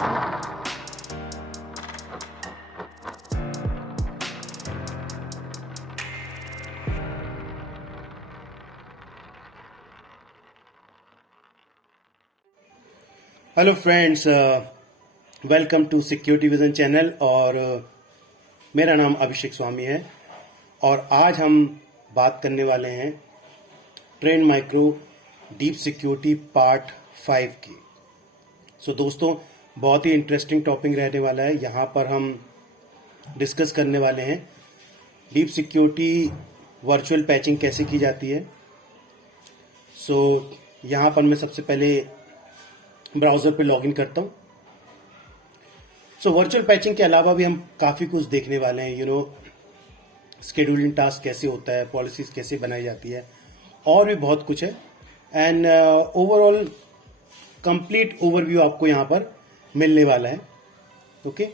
Hello friends, welcome to security vision channel. और मेरा नाम अभिषेक स्वामी है और आज हम बात करने वाले हैं trend Micro Deep Security part 5 की। दोस्तों, बहुत ही इंटरेस्टिंग टॉपिक रहने वाला है। यहाँ पर हम डिस्कस करने वाले हैं डीप सिक्योरिटी वर्चुअल पैचिंग कैसे की जाती है। यहाँ पर मैं सबसे पहले ब्राउजर पे लॉगिन करता हूँ। वर्चुअल पैचिंग के अलावा भी हम काफ़ी कुछ देखने वाले हैं। स्केड्यूलिंग टास्क कैसे होता है, पॉलिसीज कैसे बनाई जाती है, और भी बहुत कुछ है। एंड ओवरऑल कंप्लीट ओवरव्यू आपको यहाँ पर मिलने वाला है। ओके,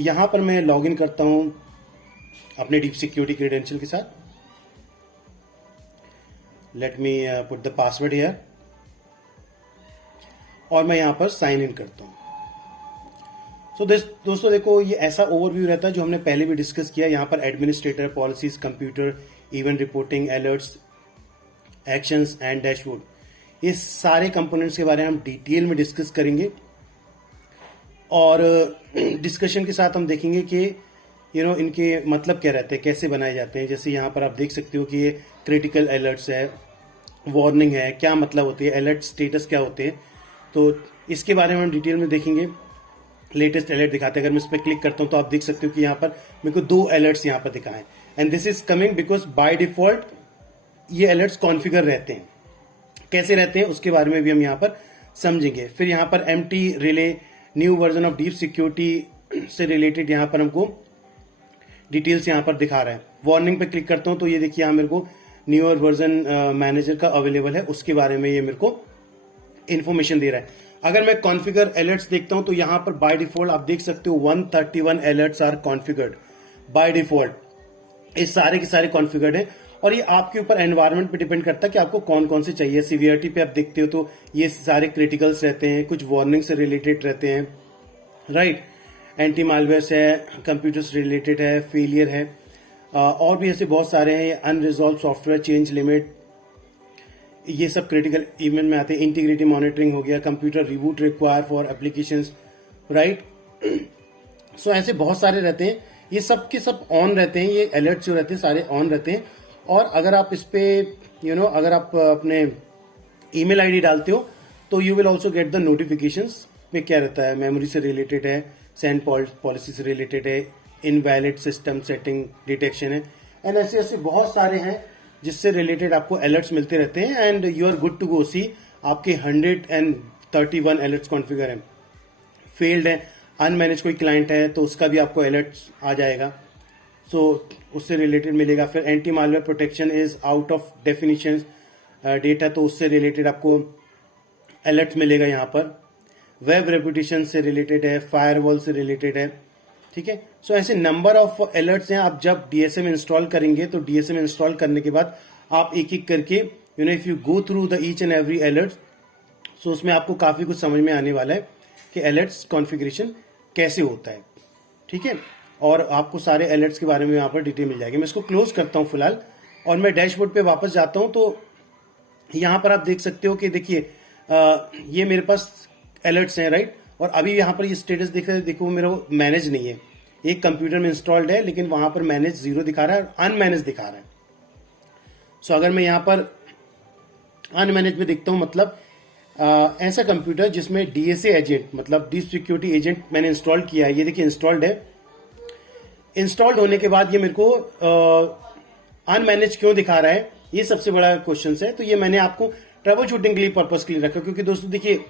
यहाँ पर मैं लॉगिन करता हूँ अपने डीप सिक्योरिटी क्रेडेंशियल के साथ। Let me put the password here और मैं यहाँ पर साइन इन करता हूँ। दोस्तों देखो, ये ऐसा ओवरव्यू रहता है जो हमने पहले भी डिस्कस किया। यहाँ पर administrator, policies, computer, event reporting, alerts, actions and dashboard, ये सारे कंपोनेंट्स के बारे में हम डिटेल में डिस्कस करेंगे। और डिस्कशन के साथ हम देखेंगे कि इनके मतलब क्या रहते हैं, कैसे बनाए जाते हैं। जैसे यहाँ पर आप देख सकते हो कि ये क्रिटिकल अलर्ट्स है, वार्निंग है, क्या मतलब होती है, अलर्ट स्टेटस क्या होते हैं। तो इसके बारे में हम डिटेल में देखेंगे। लेटेस्ट अलर्ट दिखाते हैं। अगर मैं इस पर क्लिक करता हूं तो आप देख सकते हो कि यहाँ पर मेरे को 2 अलर्ट्स यहाँ पर दिखाएं। And this is coming because by default ये अलर्ट्स कॉन्फ़िगर रहते हैं। कैसे रहते हैं उसके बारे में भी हम यहाँ पर समझेंगे। फिर यहाँ पर empty relay, new version of deep security से रिलेटेड यहाँ पर हमको डिटेल्स यहाँ पर दिखा रहा है। वार्निंग पे क्लिक करता हूँ तो ये देखिए यहाँ मेरे को न्यूअर वर्जन मैनेजर का अवेलेबल है, उसके बारे में ये मेरे को इंफॉर्मेशन दे रहा है। अगर मैं कॉन्फ़िगर अलर्ट्स देखता हूं तो यहां पर बाय डिफॉल्ट आप देख सकते हो 131 alerts are configured by default. ये सारे के सारे कॉन्फ़िगर्ड हैं और ये आपके ऊपर एनवायरनमेंट पे डिपेंड करता है कि आपको कौन कौन से चाहिए। सीवियरिटी पे आप देखते हो तो ये सारे क्रिटिकल्स रहते हैं, कुछ वार्निंग से रिलेटेड रहते हैं, राइट। एंटी मालवेयर है, कंप्यूटर से रिलेटेड है, फेलियर है, और भी ऐसे बहुत सारे हैं। अनरिजॉल्व सॉफ्टवेयर चेंज लिमिट, ये सब क्रिटिकल इवेंट में आते हैं। इंटीग्रिटी मॉनिटरिंग हो गया, computer reboot require for applications, right. ऐसे बहुत सारे रहते हैं। ये सब के सब ऑन रहते हैं, ये अलर्ट जो रहते हैं सारे ऑन रहते हैं। और अगर आप इस पे अगर आप अपने ईमेल आईडी डालते हो तो you will also get the notifications. में क्या रहता है, मेमोरी से रिलेटेड है, सेंड पॉलिसी से रिलेटेड है, इनवैलिड सिस्टम सेटिंग डिटेक्शन है, एंड ऐसे ऐसे बहुत सारे हैं जिससे रिलेटेड आपको अलर्ट्स मिलते रहते हैं। And you are good to go. See आपके 131 अलर्ट्स कॉन्फ़िगर हैं। फेल्ड है, अनमैनेज कोई क्लाइंट है तो उसका भी आपको अलर्ट्स आ जाएगा, उससे रिलेटेड मिलेगा। फिर anti malware protection is out of definition data, तो उससे रिलेटेड आपको अलर्ट मिलेगा यहाँ पर। वेब रेपुटेशन से रिलेटेड है, फायरवॉल से रिलेटेड है, ठीक है। ऐसे नंबर ऑफ अलर्ट्स हैं। आप जब डीएसएम इंस्टॉल करेंगे तो डीएसएम इंस्टॉल करने के बाद आप एक एक करके if you go through the each and every alert, उसमें आपको काफी कुछ समझ में आने वाला है कि अलर्ट्स कॉन्फ़िगरेशन कैसे होता है, ठीक है। और आपको सारे अलर्ट्स के बारे में यहाँ पर डिटेल मिल जाएगी। मैं इसको क्लोज करता हूँ फिलहाल और मैं डैशबोर्ड पे वापस जाता हूँ। तो यहाँ पर आप देख सकते हो कि देखिए ये मेरे पास अलर्ट्स हैं, राइट। और अभी यहाँ पर ये स्टेटस देखो मेरा मैनेज नहीं है। एक कंप्यूटर में इंस्टॉल्ड है लेकिन वहां पर मैनेज 0 दिखा रहा है, अनमैनेज दिखा रहा है। अगर मैं यहाँ पर अनमैनेज में देखता हूँ, मतलब ऐसा कंप्यूटर जिसमें डीएसए एजेंट, मतलब डीप सिक्योरिटी एजेंट मैंने इंस्टॉल किया है। ये देखिए इंस्टॉल्ड है। इंस्टॉल्ड होने के बाद ये मेरे को अनमैनेज क्यों दिखा रहा है, ये सबसे बड़ा क्वेश्चन है। तो ये मैंने आपको ट्रबल शूटिंग के लिए पर्पज के लिए रखा, क्योंकि दोस्तों देखिए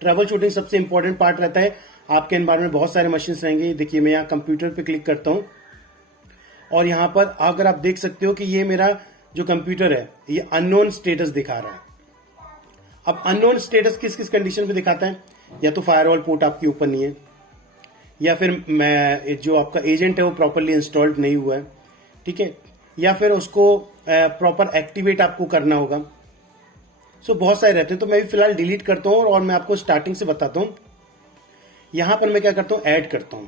ट्रबल शूटिंग सबसे इंपॉर्टेंट पार्ट रहता है। आपके एनवायरमेंट में बहुत सारे मशीन रहेंगे। देखिए मैं यहाँ कंप्यूटर पे क्लिक करता हूँ और यहाँ पर अगर आप देख सकते हो कि ये मेरा जो कंप्यूटर है ये अननोन स्टेटस दिखा रहा है। अब अननोन स्टेटस किस किस कंडीशन पे दिखाता है, या तो फायरवॉल पोर्ट आपके ऊपर नहीं है, या फिर मैं जो आपका एजेंट है वो प्रॉपरली इंस्टॉल्ड नहीं हुआ है, ठीक है, या फिर उसको प्रॉपर एक्टिवेट आपको करना होगा। बहुत सारे रहते हैं। तो मैं भी फिलहाल डिलीट करता हूँ और मैं आपको स्टार्टिंग से बताता हूँ यहां पर मैं क्या करता हूं, ऐड करता हूं।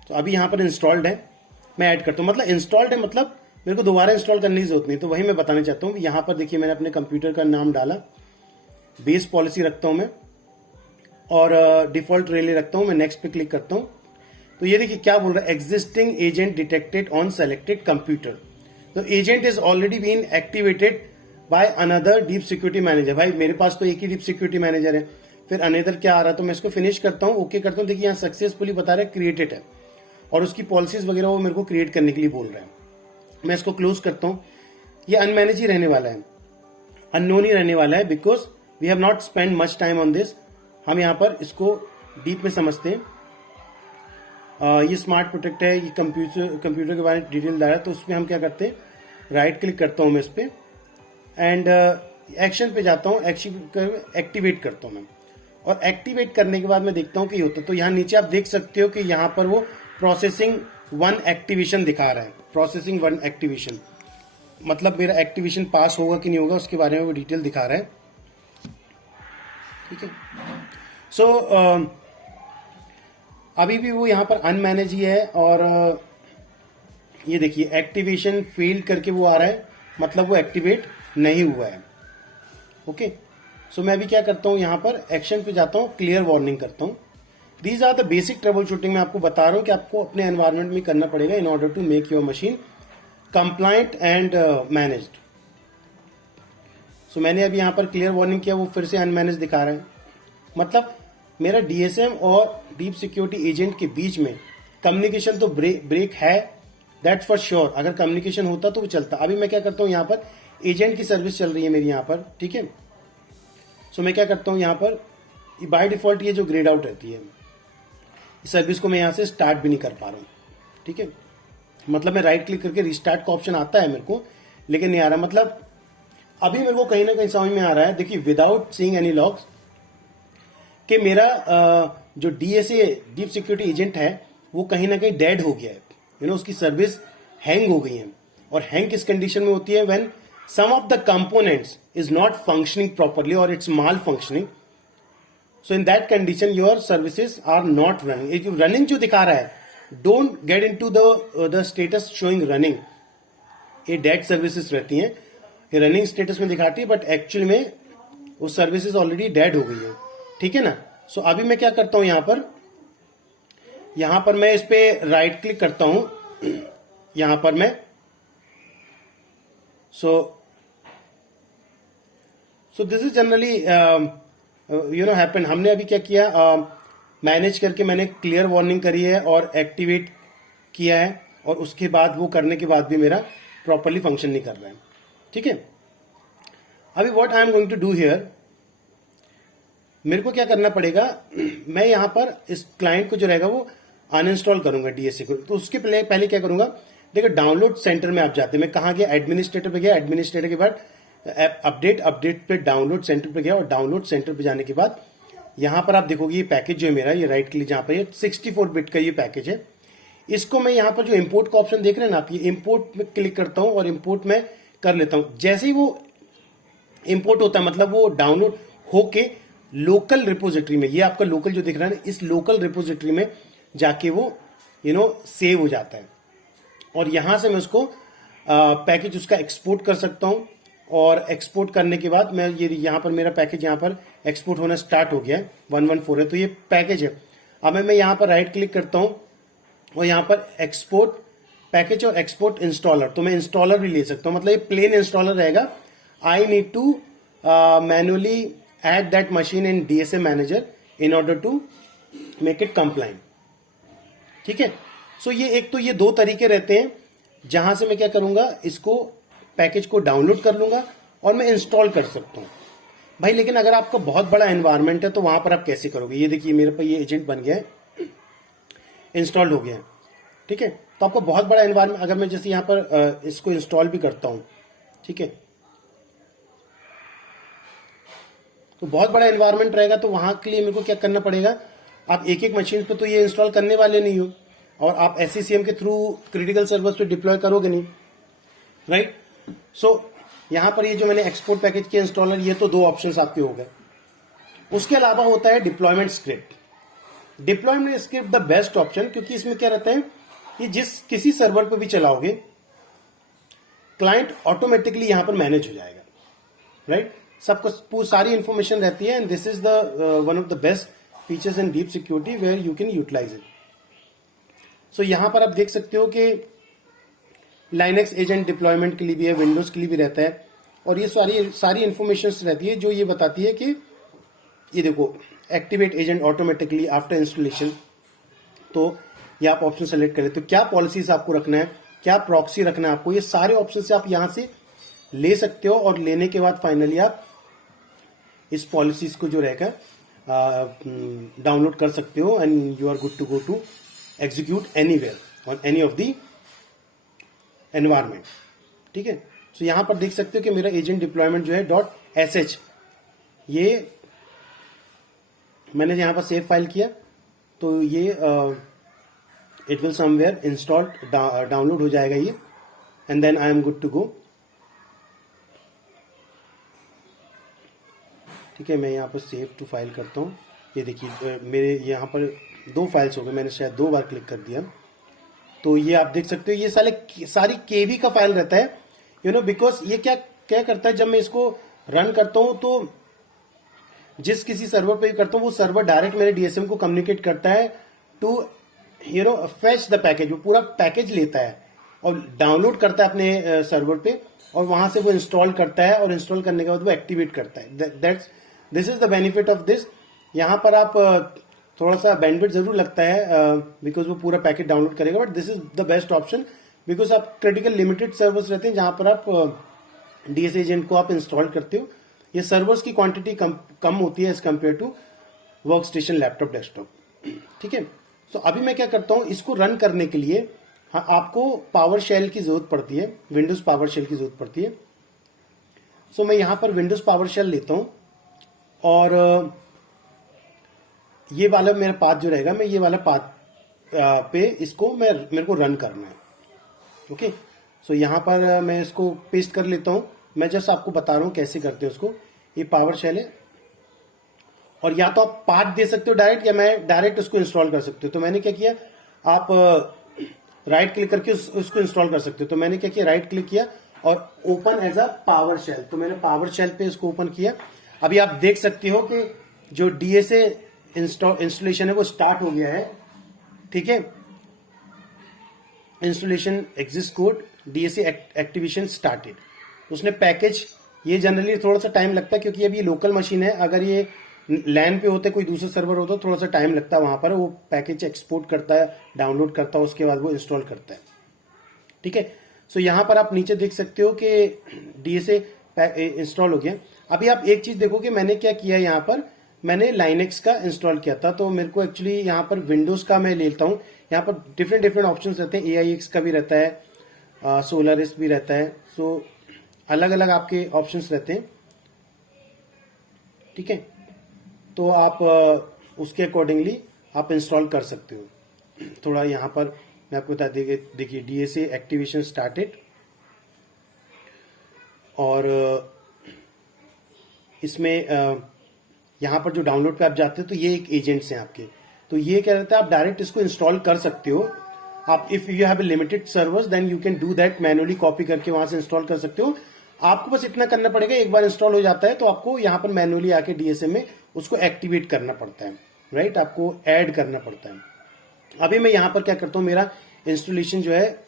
तो अभी यहां पर इंस्टॉल्ड है, मैं ऐड करता हूं, मतलब इंस्टॉल्ड है, मतलब मेरे को दोबारा इंस्टॉल करने की जरूरत नहीं। तो वही मैं बताना चाहता हूं। यहां पर देखिए मैंने अपने कंप्यूटर का नाम डाला, बेस पॉलिसी रखता हूं मैं, और डिफॉल्ट रिले रखता हूं मैं। नेक्स्ट पे क्लिक करता हूं तो ये देखिए क्या बोल रहा है, existing agent detected on selected computer. तो agent is already been activated by another Deep Security manager. भाई मेरे पास तो एक ही डीप सिक्योरिटी मैनेजर है, फिर अनदर क्या आ रहा है, तो मैं इसको फिनिश करता हूं, ओके करता हूं। देखिए यहाँ सक्सेसफुली बता रहा है क्रिएटेड है, और उसकी पॉलिसीज वगैरह वो मेरे को क्रिएट करने के लिए बोल रहा है। मैं इसको क्लोज करता हूं। ये अनमैनेज ही रहने वाला है, अननोन ही रहने वाला है, because we have not spend much time on this. हम यहां पर इसको डीप में समझते हैं। ये स्मार्ट प्रोटेक्ट है, ये कंप्यूटर के बारे में डिटेल डाला है, तो उसमें हम क्या करते हैं, राइट क्लिक करता हूं मैं इस पर, एंड एक्शन पे जाता हूं, एक्टिवेट करता हूं मैं। और एक्टिवेट करने के बाद मैं देखता हूं कि होता, तो यहां नीचे आप देख सकते हो कि यहां पर वो प्रोसेसिंग 1 एक्टिवेशन दिखा रहा है। प्रोसेसिंग 1 एक्टिवेशन मतलब मेरा एक्टिवेशन पास होगा कि नहीं होगा उसके बारे में वो डिटेल दिखा रहा है। ठीक है, सो अभी भी वो यहां पर अनमैनेज ही है, और ये देखिए एक्टिवेशन फेल्ड करके वो आ रहा है, मतलब वो एक्टिवेट नहीं हुआ है। ओके, सो मैं अभी क्या करता हूं, यहां पर एक्शन पे जाता हूं, क्लियर वार्निंग करता हूं। These are the basic troubleshooting. मैं आपको बता रहा हूं कि आपको अपने एनवायरमेंट में करना पड़ेगा in order to make your machine compliant and managed. So मैंने अभी यहां पर क्लियर वार्निंग किया, वो फिर से अनमैनेज दिखा रहा है। मतलब मेरा डीएसएम और डीप सिक्योरिटी एजेंट के बीच में कम्युनिकेशन तो ब्रेक है, दैट्स फॉर श्योर। अगर कम्युनिकेशन होता तो वो चलता। अभी मैं क्या करता हूं, यहां पर एजेंट की सर्विस चल रही है मेरी यहां पर, ठीक है। सो मैं क्या करता हूं, यहां पर बाय डिफॉल्ट ये जो ग्रेड आउट रहती है, इस सर्विस को मैं यहां से स्टार्ट भी नहीं कर पा रहा हूं, ठीक है। मतलब मैं राइट क्लिक करके रिस्टार्ट का ऑप्शन आता है मेरे को, लेकिन नहीं आ रहा। मतलब अभी मेरे को कहीं ना कहीं समझ में आ रहा है, देखिए विदाउट सीइंग एनी लॉग्स, कि मेरा जो डीएसए डीप सिक्योरिटी एजेंट है वो कहीं ना कहीं डेड हो गया है। उसकी सर्विस हैंग हो गई है। और हैंग किस कंडीशन में होती है, when some of the components is not functioning properly और it's malfunctioning. So in that condition your services are not running. Running जो दिखा रहा है, don't get into the status showing running. ये डेड सर्विसेज रहती हैं, ये running status में दिखाती है, बट एक्चुअली में वो सर्विसेज ऑलरेडी डेड हो गई है, ठीक है ना। सो अभी मैं क्या करता हूं, यहां पर मैं इस पे राइट क्लिक करता हूं, यहां पर मैं सो दिस इज जनरली हैपन। हमने अभी क्या किया, मैनेज करके मैंने क्लियर वार्निंग करी है और एक्टिवेट किया है, और उसके बाद वो करने के बाद भी मेरा प्रॉपरली फंक्शन नहीं कर रहा है, ठीक है। अभी what I am going to do here, मेरे को क्या करना पड़ेगा, मैं यहां पर इस क्लाइंट को जो रहेगा वो अनइंस्टॉल करूंगा डीएसए को। तो उसके पहले क्या करूंगा, देखो डाउनलोड सेंटर में आप जाते हैं, मैं कहां गया, एडमिनिस्ट्रेटर पे गया, एडमिनिस्ट्रेटर के बाद अपडेट पे डाउनलोड सेंटर पे गया, और डाउनलोड सेंटर पे जाने के बाद यहां पर आप देखोगे ये पैकेज जो है मेरा, ये राइट क्लिक जहां पर ये 64 बिट का ये पैकेज है, इसको मैं यहां पर जो इंपोर्ट का ऑप्शन देख रहे हैं ना आप, ये इंपोर्ट में क्लिक करता हूं और इंपोर्ट में कर लेता हूं। जैसे ही वो इंपोर्ट होता है, मतलब वो डाउनलोड होके लोकल रिपोजिटरी में, ये आपका लोकल जो दिख रहा है ना, इस लोकल रिपोजिटरी में जाके वो सेव हो जाता है, और यहां से मैं उसको पैकेज उसका एक्सपोर्ट कर सकता हूं। और एक्सपोर्ट करने के बाद मैं ये यहां पर मेरा पैकेज यहां पर एक्सपोर्ट होना स्टार्ट हो गया है, 114 है, तो ये पैकेज है। अब मैं यहां पर राइट क्लिक करता हूं और यहां पर एक्सपोर्ट पैकेज और एक्सपोर्ट इंस्टॉलर, तो मैं इंस्टॉलर भी ले सकता हूं, मतलब ये प्लेन इंस्टॉलर रहेगा। I need to manually add that machine in DSA manager in order to make it compliant, ठीक है। सो ये एक तो ये दो तरीके रहते हैं, जहां से मैं क्या करूंगा, इसको पैकेज को डाउनलोड कर लूंगा और मैं इंस्टॉल कर सकता हूं भाई। लेकिन अगर आपका बहुत बड़ा एनवायरमेंट है तो वहां पर आप कैसे करोगे, ये देखिए मेरे पर ये एजेंट बन गया है, इंस्टॉल हो गया है, ठीक है। तो आपको बहुत बड़ा एनवायरमेंट, अगर मैं जैसे यहां पर इसको इंस्टॉल भी करता हूं, ठीक है, तो बहुत बड़ा एनवायरमेंट रहेगा, तो वहां के लिए मेरे को क्या करना पड़ेगा, आप एक एक मशीन पे तो ये इंस्टॉल करने वाले नहीं हो, और आप एससीसीएम के थ्रू क्रिटिकल सर्वर्स पे डिप्लॉय करोगे नहीं, राइट। सो यहां पर ये जो मैंने एक्सपोर्ट पैकेज के इंस्टॉलर, ये तो दो ऑप्शंस आपके हो गए। उसके अलावा होता है deployment script. Deployment script the best option, क्योंकि इसमें क्या रहता है कि जिस किसी सर्वर पे भी चलाओगे क्लाइंट ऑटोमेटिकली यहां पर मैनेज हो जाएगा, राइट सबको सारी इंफॉर्मेशन रहती है, and this is the one of the best features in Deep Security where you can utilise it. So यहां पर आप देख सकते हो कि लाइनेक्स एजेंट डिप्लॉयमेंट के लिए भी है, विंडोज के लिए भी रहता है, और ये सारी इंफॉर्मेशन रहती है जो ये बताती है कि ये देखो activate agent automatically after installation. तो ये आप ऑप्शन सेलेक्ट करें तो क्या पॉलिसीज आपको रखना है, क्या प्रॉक्सी रखना है आपको, ये सारे ऑप्शन से आप यहां से ले सकते हो, और लेने के बाद फाइनली आप इस पॉलिसीज को जो रहेगा डाउनलोड कर सकते हो, and you are good to go to execute anywhere on any of the environment. ठीक है, तो यहां पर देख सकते हो कि मेरा एजेंट डिप्लॉयमेंट जो है .sh ये मैंने यहां पर सेव फाइल किया, तो ये it will somewhere installed download हो जाएगा ये, and then I am good to go. ठीक है, मैं यहाँ पर सेव टू फाइल करता हूँ। ये देखिए मेरे यहाँ पर 2 फाइल्स हो गए, मैंने शायद 2 बार क्लिक कर दिया। तो ये आप देख सकते हो ये सारी केबी का फाइल रहता है, यू नो, बिकॉज ये क्या करता है, जब मैं इसको रन करता हूँ तो जिस किसी सर्वर पे करता हूँ वो सर्वर डायरेक्ट मेरे डीएसएम को कम्युनिकेट करता है to you know fetch the package. वो पूरा पैकेज लेता है और डाउनलोड करता है अपने सर्वर पे, और वहां से वो इंस्टॉल करता है, और इंस्टॉल करने के बाद वो एक्टिवेट करता है। This is the benefit of this. यहां पर आप थोड़ा सा बैंडविड्थ जरूर लगता है बिकॉज वो पूरा पैकेज डाउनलोड करेगा, but this is the best option because आप क्रिटिकल लिमिटेड सर्वर्स रहते हैं जहां पर आप डीएस एजेंट को आप इंस्टॉल करते हो। ये सर्वर्स की क्वांटिटी कम होती है as compare to workstation, laptop, desktop. ठीक है, तो अभी मैं क्या करता हूं, इसको रन करने के लिए आपको पावर शेल की जरूरत पड़ती है, विंडोज पावर शेल की जरूरत पड़ती है। सो मैं यहां पर विंडोज पावर शेल लेता हूं, और ये वाला मेरा पाथ जो रहेगा, मैं ये वाला पाथ पे इसको मेरे को रन करना है। ओके, सो यहां पर मैं इसको पेस्ट कर लेता हूं। मैं जस्ट आपको बता रहा हूं कैसे करते हैं उसको। ये पावर शेल है, और या तो आप पाथ दे सकते हो डायरेक्ट, या मैं डायरेक्ट उसको इंस्टॉल कर सकते हो। तो मैंने क्या किया, आप राइट क्लिक करके उसको इंस्टॉल कर सकते हो। तो मैंने क्या किया, राइट क्लिक किया और open as a PowerShell. तो मैंने पावर शेल पे इसको ओपन किया। अभी आप देख सकते हो कि जो डीएसए इंस्टॉलेशन है वो स्टार्ट हो गया है। ठीक है, installation exist code DSA activation started. उसने पैकेज, ये जनरली थोड़ा सा टाइम लगता है क्योंकि अभी लोकल मशीन है। अगर ये लैन पे होते, कोई दूसरा सर्वर होता, थोड़ा सा टाइम लगता है। वहां पर वो पैकेज एक्सपोर्ट करता है, डाउनलोड करता है, उसके बाद वो इंस्टॉल करता है। ठीक है, सो यहां पर आप नीचे देख सकते हो कि डीएसए इंस्टॉल हो गया। अभी आप एक चीज देखो कि मैंने क्या किया, यहां पर मैंने लाइनेक्स का इंस्टॉल किया था। तो मेरे को एक्चुअली यहां पर विंडोज का मैं लेता हूं। यहां पर डिफरेंट ऑप्शन रहते हैं, AIX का भी रहता है, सोलारिस भी रहता है। सो अलग अलग आपके ऑप्शंस रहते हैं। ठीक है, तो आप उसके अकॉर्डिंगली आप इंस्टॉल कर सकते हो। थोड़ा यहां पर मैं आपको बता देखिए डीएसए एक्टिवेशन स्टार्टेड, और इसमें यहां पर जो डाउनलोड पे आप जाते हो तो ये एक एजेंट्स हैं आपके। तो ये क्या रहता है, आप डायरेक्ट इसको इंस्टॉल कर सकते हो। आप if you have limited servers then you can do that, manually copy करके वहां से इंस्टॉल कर सकते हो। आपको बस इतना करना पड़ेगा, एक बार इंस्टॉल हो जाता है तो आपको यहां पर मैनुअली आके डीएसए में उसको एक्टिवेट करना पड़ता है, राइट, आपको ऐड करना पड़ता है। अभी मैं यहां पर क्या करता हूं, मेरा इंस्टॉलेशन जो है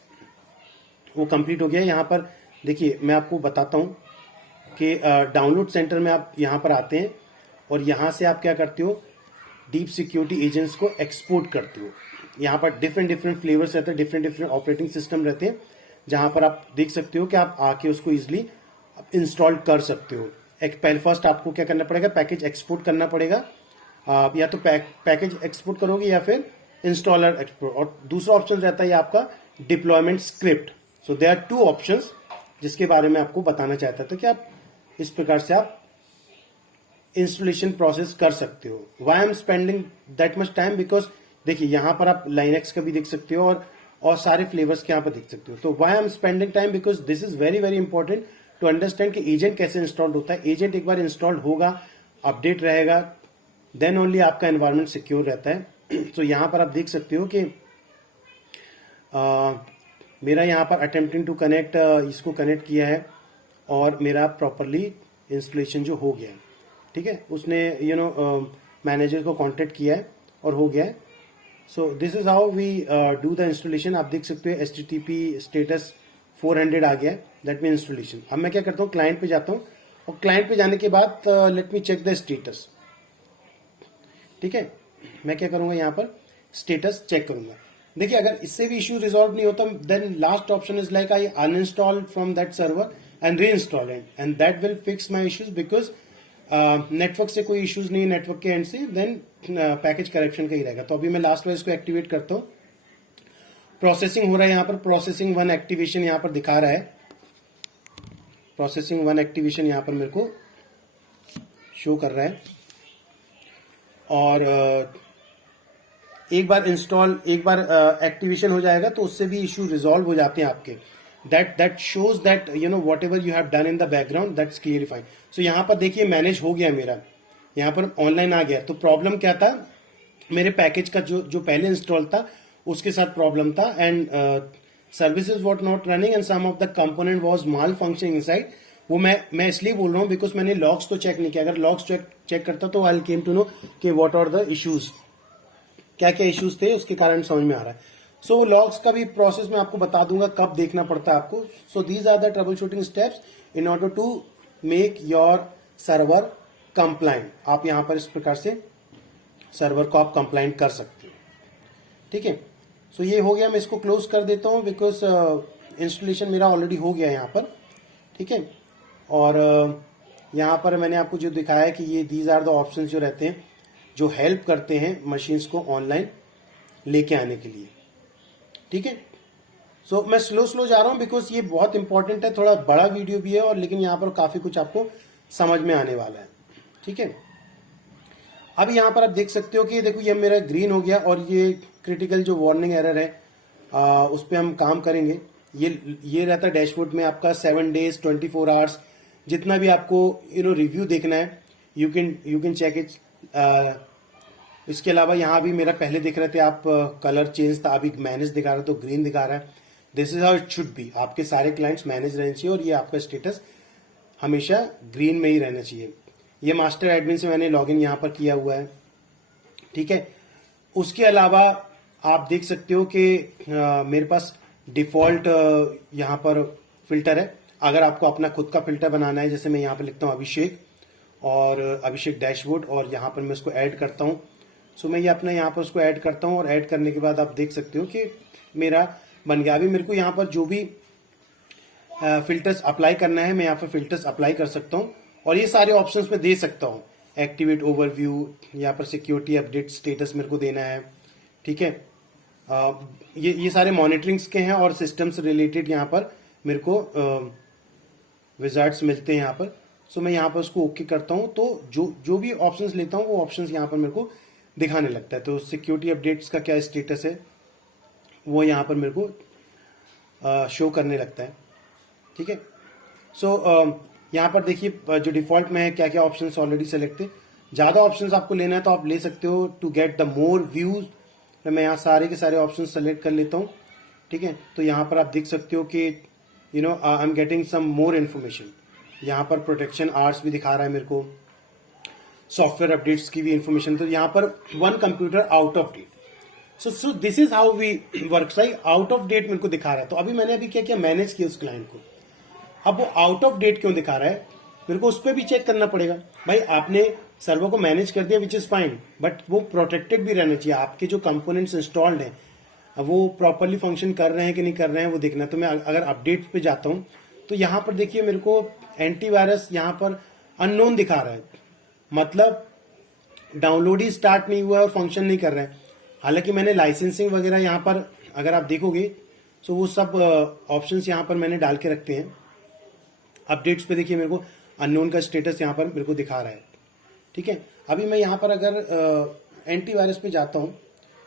वो कंप्लीट हो गया है। यहां पर देखिए मैं आपको बताता हूं कि डाउनलोड सेंटर में आप यहां पर आते हैं, और यहां से आप क्या करते हो, डीप सिक्योरिटी एजेंट्स को एक्सपोर्ट करते हो। यहां पर डिफरेंट फ्लेवर्स रहते हैं, डिफरेंट ऑपरेटिंग सिस्टम रहते हैं, जहां पर आप देख सकते हो कि आप आके उसको इजिली इंस्टॉल कर सकते हो। पहले फर्स्ट आपको क्या करना पड़ेगा, पैकेज एक्सपोर्ट करना पड़ेगा। या तो पैकेज एक्सपोर्ट करोगे या फिर इंस्टॉलर एक्सपोर्ट, और दूसरा ऑप्शन रहता है आपका deployment script. So there are 2 options जिसके बारे में आपको बताना चाहता था कि आप इस प्रकार से आप इंस्टॉलेशन प्रोसेस कर सकते हो। Why I am spending that much time, because देखिए यहां पर आप लाइनेक्स का भी देख सकते हो, और सारे फ्लेवर्स के यहां पर देख सकते हो। तो why I am spending time, because this is very important to understand कि एजेंट कैसे इंस्टॉल होता है। एजेंट एक बार इंस्टॉल्ड होगा, अपडेट रहेगा, देन ओनली आपका एनवायरमेंट सिक्योर रहता है। तो यहाँ पर आप देख सकते हो कि मेरा यहाँ पर अटेम्प्टिंग टू कनेक्ट इसको कनेक्ट किया है और मेरा प्रॉपरली इंस्टॉलेशन जो हो गया है, ठीक है। उसने मैनेजर को कांटेक्ट किया है और हो गया है। So this is how we do the installation. आप देख सकते हो HTTP स्टेटस 400 आ गया है, दैट मीन इंस्टॉलेशन। अब मैं क्या करता हूँ, क्लाइंट पे जाता हूँ और क्लाइंट पे जाने के बाद let me check the status, ठीक है। मैं क्या करूंगा, यहाँ पर स्टेटस चेक करूंगा। देखिए अगर इससे भी इश्यू रिजॉल्व नहीं होता, then last option is like I uninstall from that server and reinstall it, and that will fix my issues. Because network से कोई इश्यूज नहीं है, नेटवर्क के एंड से, देन पैकेज करेक्शन का ही रहेगा। तो अभी मैं लास्ट वाइज को एक्टिवेट करता हूँ। प्रोसेसिंग हो रहा है यहाँ पर, प्रोसेसिंग 1 एक्टिवेशन यहाँ पर दिखा रहा है। प्रोसेसिंग 1 एक्टिवेशन यहाँ पर मेरे को शो कर रहा है। और एक बार एक्टिवेशन हो जाएगा तो उससे भी इश्यू रिजॉल्व हो जाते हैं आपके। That shows that whatever you have done in the background that's clarified. So यहाँ पर देखिए मैनेज हो गया मेरा, यहाँ पर ऑनलाइन आ गया। तो प्रॉब्लम क्या था, मेरे पैकेज का जो पहले इंस्टॉल था उसके साथ प्रॉब्लम था, and services what not running and some of the component was malfunctioning inside. वो मैं इसलिए बोल रहा हूँ बिकॉज मैंने लॉग्स तो चेक नहीं किया। अगर लॉग्स चेक करता तो आई केम टू नो कि व्हाट आर द इश्यूज, क्या क्या इश्यूज थे, उसके कारण समझ में आ रहा है। सो लॉग्स का भी प्रोसेस मैं आपको बता दूंगा कब देखना पड़ता है आपको। So these are the troubleshooting steps in order to make your server compliant. आप यहां पर इस प्रकार से सर्वर को आप कंप्लाइंट कर सकते हैं, ठीक है। सो ये हो गया, मैं इसको क्लोज कर देता हूं बिकॉज इंस्टॉलेशन मेरा ऑलरेडी हो गया यहाँ पर, ठीक है। और यहाँ पर मैंने आपको जो दिखाया है कि ये दीज आर द ऑप्शन जो रहते हैं जो हेल्प करते हैं मशीन्स को ऑनलाइन लेके आने के लिए, ठीक है। सो मैं स्लो जा रहा हूं बिकॉज ये बहुत इंपॉर्टेंट है, थोड़ा बड़ा वीडियो भी है और लेकिन यहाँ पर काफी कुछ आपको समझ में आने वाला है, ठीक है। अब यहाँ पर आप देख सकते हो कि देखो ये मेरा ग्रीन हो गया और ये क्रिटिकल जो वार्निंग एरर है उस पर हम काम करेंगे। ये रहता है डैशबोर्ड में आपका 7 days 24 hours जितना भी आपको रिव्यू देखना है यू कैन चेक इट। इसके अलावा यहाँ भी मेरा पहले दिख रहे थे आप कलर चेंज था, अभी मैनेज दिखा रहा है तो ग्रीन दिखा रहा है। This is how it should be. आपके सारे क्लाइंट्स मैनेज रहने चाहिए और ये आपका स्टेटस हमेशा ग्रीन में ही रहना चाहिए। ये मास्टर एडमिन से मैंने लॉगिन यहाँ पर किया हुआ है, ठीक है। उसके अलावा आप देख सकते हो कि मेरे पास डिफॉल्ट यहाँ पर फिल्टर है। अगर आपको अपना खुद का फिल्टर बनाना है, जैसे मैं यहाँ पर लिखता हूँ अभिषेक और अभिषेक डैशबोर्ड और यहाँ पर मैं इसको ऐड करता हूँ। सो मैं ये अपना यहाँ पर उसको ऐड करता हूँ और ऐड करने के बाद आप देख सकते हो कि मेरा बन गया। अभी मेरे को यहाँ पर जो भी फिल्टर्स अप्लाई करना है मैं यहाँ पर फिल्टर्स अप्लाई कर सकता हूँ और ये सारे ऑप्शंस में दे सकता हूँ। एक्टिवेट ओवरव्यू, यहाँ पर सिक्योरिटी अपडेट स्टेटस मेरे को देना है, ठीक है। ये सारे मॉनिटरिंग्स के हैं और सिस्टम से रिलेटेड यहाँ पर मेरे को विजार्ड्स मिलते हैं यहाँ पर। सो मैं यहाँ पर उसको ओके करता हूँ तो जो भी ऑप्शंस लेता हूँ वो ऑप्शंस यहाँ पर मेरे को दिखाने लगता है। तो सिक्योरिटी अपडेट्स का क्या स्टेटस है वो यहाँ पर मेरे को शो करने लगता है, ठीक है। सो यहाँ पर देखिए जो डिफॉल्ट में है क्या क्या ऑप्शंस ऑलरेडी सेलेक्ट है। ज्यादा ऑप्शंस आपको लेना है तो आप ले सकते हो to get the more views. तो मैं यहाँ सारे के सारे ऑप्शन सेलेक्ट कर लेता हूँ, ठीक है। तो यहाँ पर आप देख सकते हो कि I am getting some more information. यहाँ पर प्रोटेक्शन आवर्स भी दिखा रहा है मेरे को, सॉफ्टवेयर अपडेट्स की भी इंफॉर्मेशन। तो यहाँ पर 1 computer out of date. So this is how we work. Like out of date मेरे को दिखा रहा है। तो अभी क्या किया, मैनेज किया उस क्लाइंट को। अब वो आउट ऑफ डेट क्यों दिखा रहा है मेरे को उस पर भी चेक करना पड़ेगा। भाई आपने सर्वर को मैनेज कर दिया विच इज फाइन, बट वो प्रोटेक्टेड भी रहना चाहिए। आपके जो कंपोनेंट्स इंस्टॉल्ड हैं वो प्रॉपरली फंक्शन कर रहे हैं कि नहीं कर रहे हैं वो देखना। तो मैं अगर अपडेट पे जाता हूं तो यहाँ पर देखिए मेरे को एंटीवायरस यहाँ पर अननोन दिखा रहा है, मतलब डाउनलोड ही स्टार्ट नहीं हुआ और फंक्शन नहीं कर रहे हैं। हालांकि मैंने लाइसेंसिंग वगैरह यहाँ पर अगर आप देखोगे तो वो सब ऑप्शंस यहाँ पर मैंने डाल के रखते हैं। अपडेट्स पे देखिए मेरे को अननोन का स्टेटस यहाँ पर मेरे को दिखा रहा है, ठीक है। अभी मैं यहाँ पर अगर एंटीवायरस पे जाता हूँ,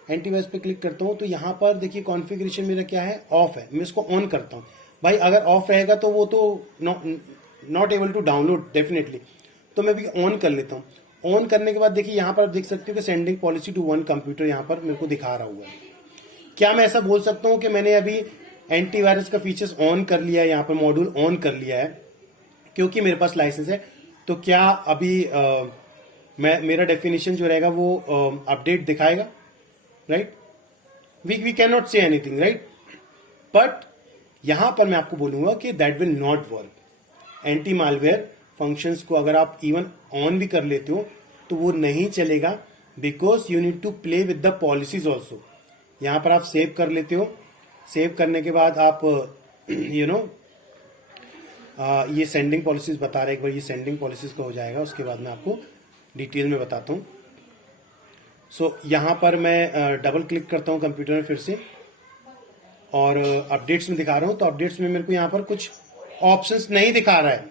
एंटीवायरस पे क्लिक करता हूँ तो यहाँ पर देखिए कॉन्फ़िगरेशन मेरा क्या है, ऑफ है। मैं इसको ऑन करता हूँ। भाई अगर ऑफ रहेगा तो वो तो not able to download definitely. तो मैं भी ऑन कर लेता हूँ। ऑन करने के बाद देखिए यहाँ पर आप देख सकते हो कि sending policy to one computer यहाँ पर मेरे को दिखा रहा हुआ है। क्या मैं ऐसा बोल सकता हूँ कि मैंने अभी एंटीवायरस का फीचर्स ऑन कर लिया है, यहाँ पर मॉड्यूल ऑन कर लिया है क्योंकि मेरे पास लाइसेंस है, तो क्या अभी मेरा डेफिनेशन जो रहेगा वो अपडेट दिखाएगा? Right, we can not say anything, right. But यहां पर मैं आपको बोलूंगा कि that will not work. Anti malware functions को अगर आप इवन ऑन भी कर लेते हो तो वो नहीं चलेगा, because you need to play with the policies also. यहां पर आप सेव कर लेते हो, सेव करने के बाद आप ये सेंडिंग पॉलिसीज बता रहे, एक बार ये सेंडिंग पॉलिसीज का हो जाएगा, उसके बाद मैं आपको डिटेल में बताता हूं। सो यहां पर मैं डबल क्लिक करता हूं कंप्यूटर में फिर से, और अपडेट्स में दिखा रहा हूं, तो अपडेट्स में मेरे को यहां पर कुछ ऑप्शंस नहीं दिखा रहा है,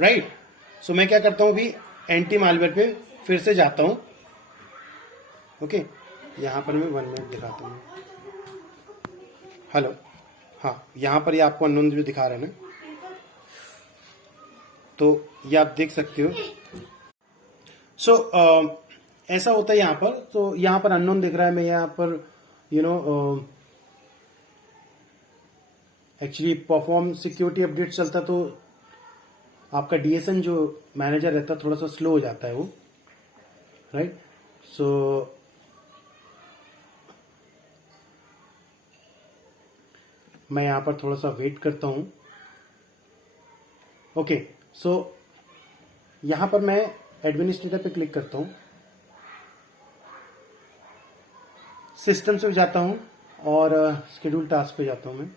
राइट। सो मैं क्या करता हूं, अभी एंटी मालवेयर पे फिर से जाता हूं। ओके, यहां पर मैं 1 मिनट दिखाता हूं। हेलो, हाँ, यहां पर ये आपको अननोन जो दिखा रहा है ना, तो ये आप देख सकते हो। सो ऐसा होता है यहां पर, तो यहां पर अननोन दिख रहा है। मैं यहां पर एक्चुअली परफॉर्म सिक्योरिटी अपडेट चलता, तो आपका डीएसएम जो मैनेजर रहता है थोड़ा सा स्लो हो जाता है वो, राइट। सो मैं यहां पर थोड़ा सा वेट करता हूं। ओके, सो यहां पर मैं एडमिनिस्ट्रेटर पे क्लिक करता हूं, सिस्टम से जाता हूं और शेड्यूल टास्क पे जाता हूं मैं।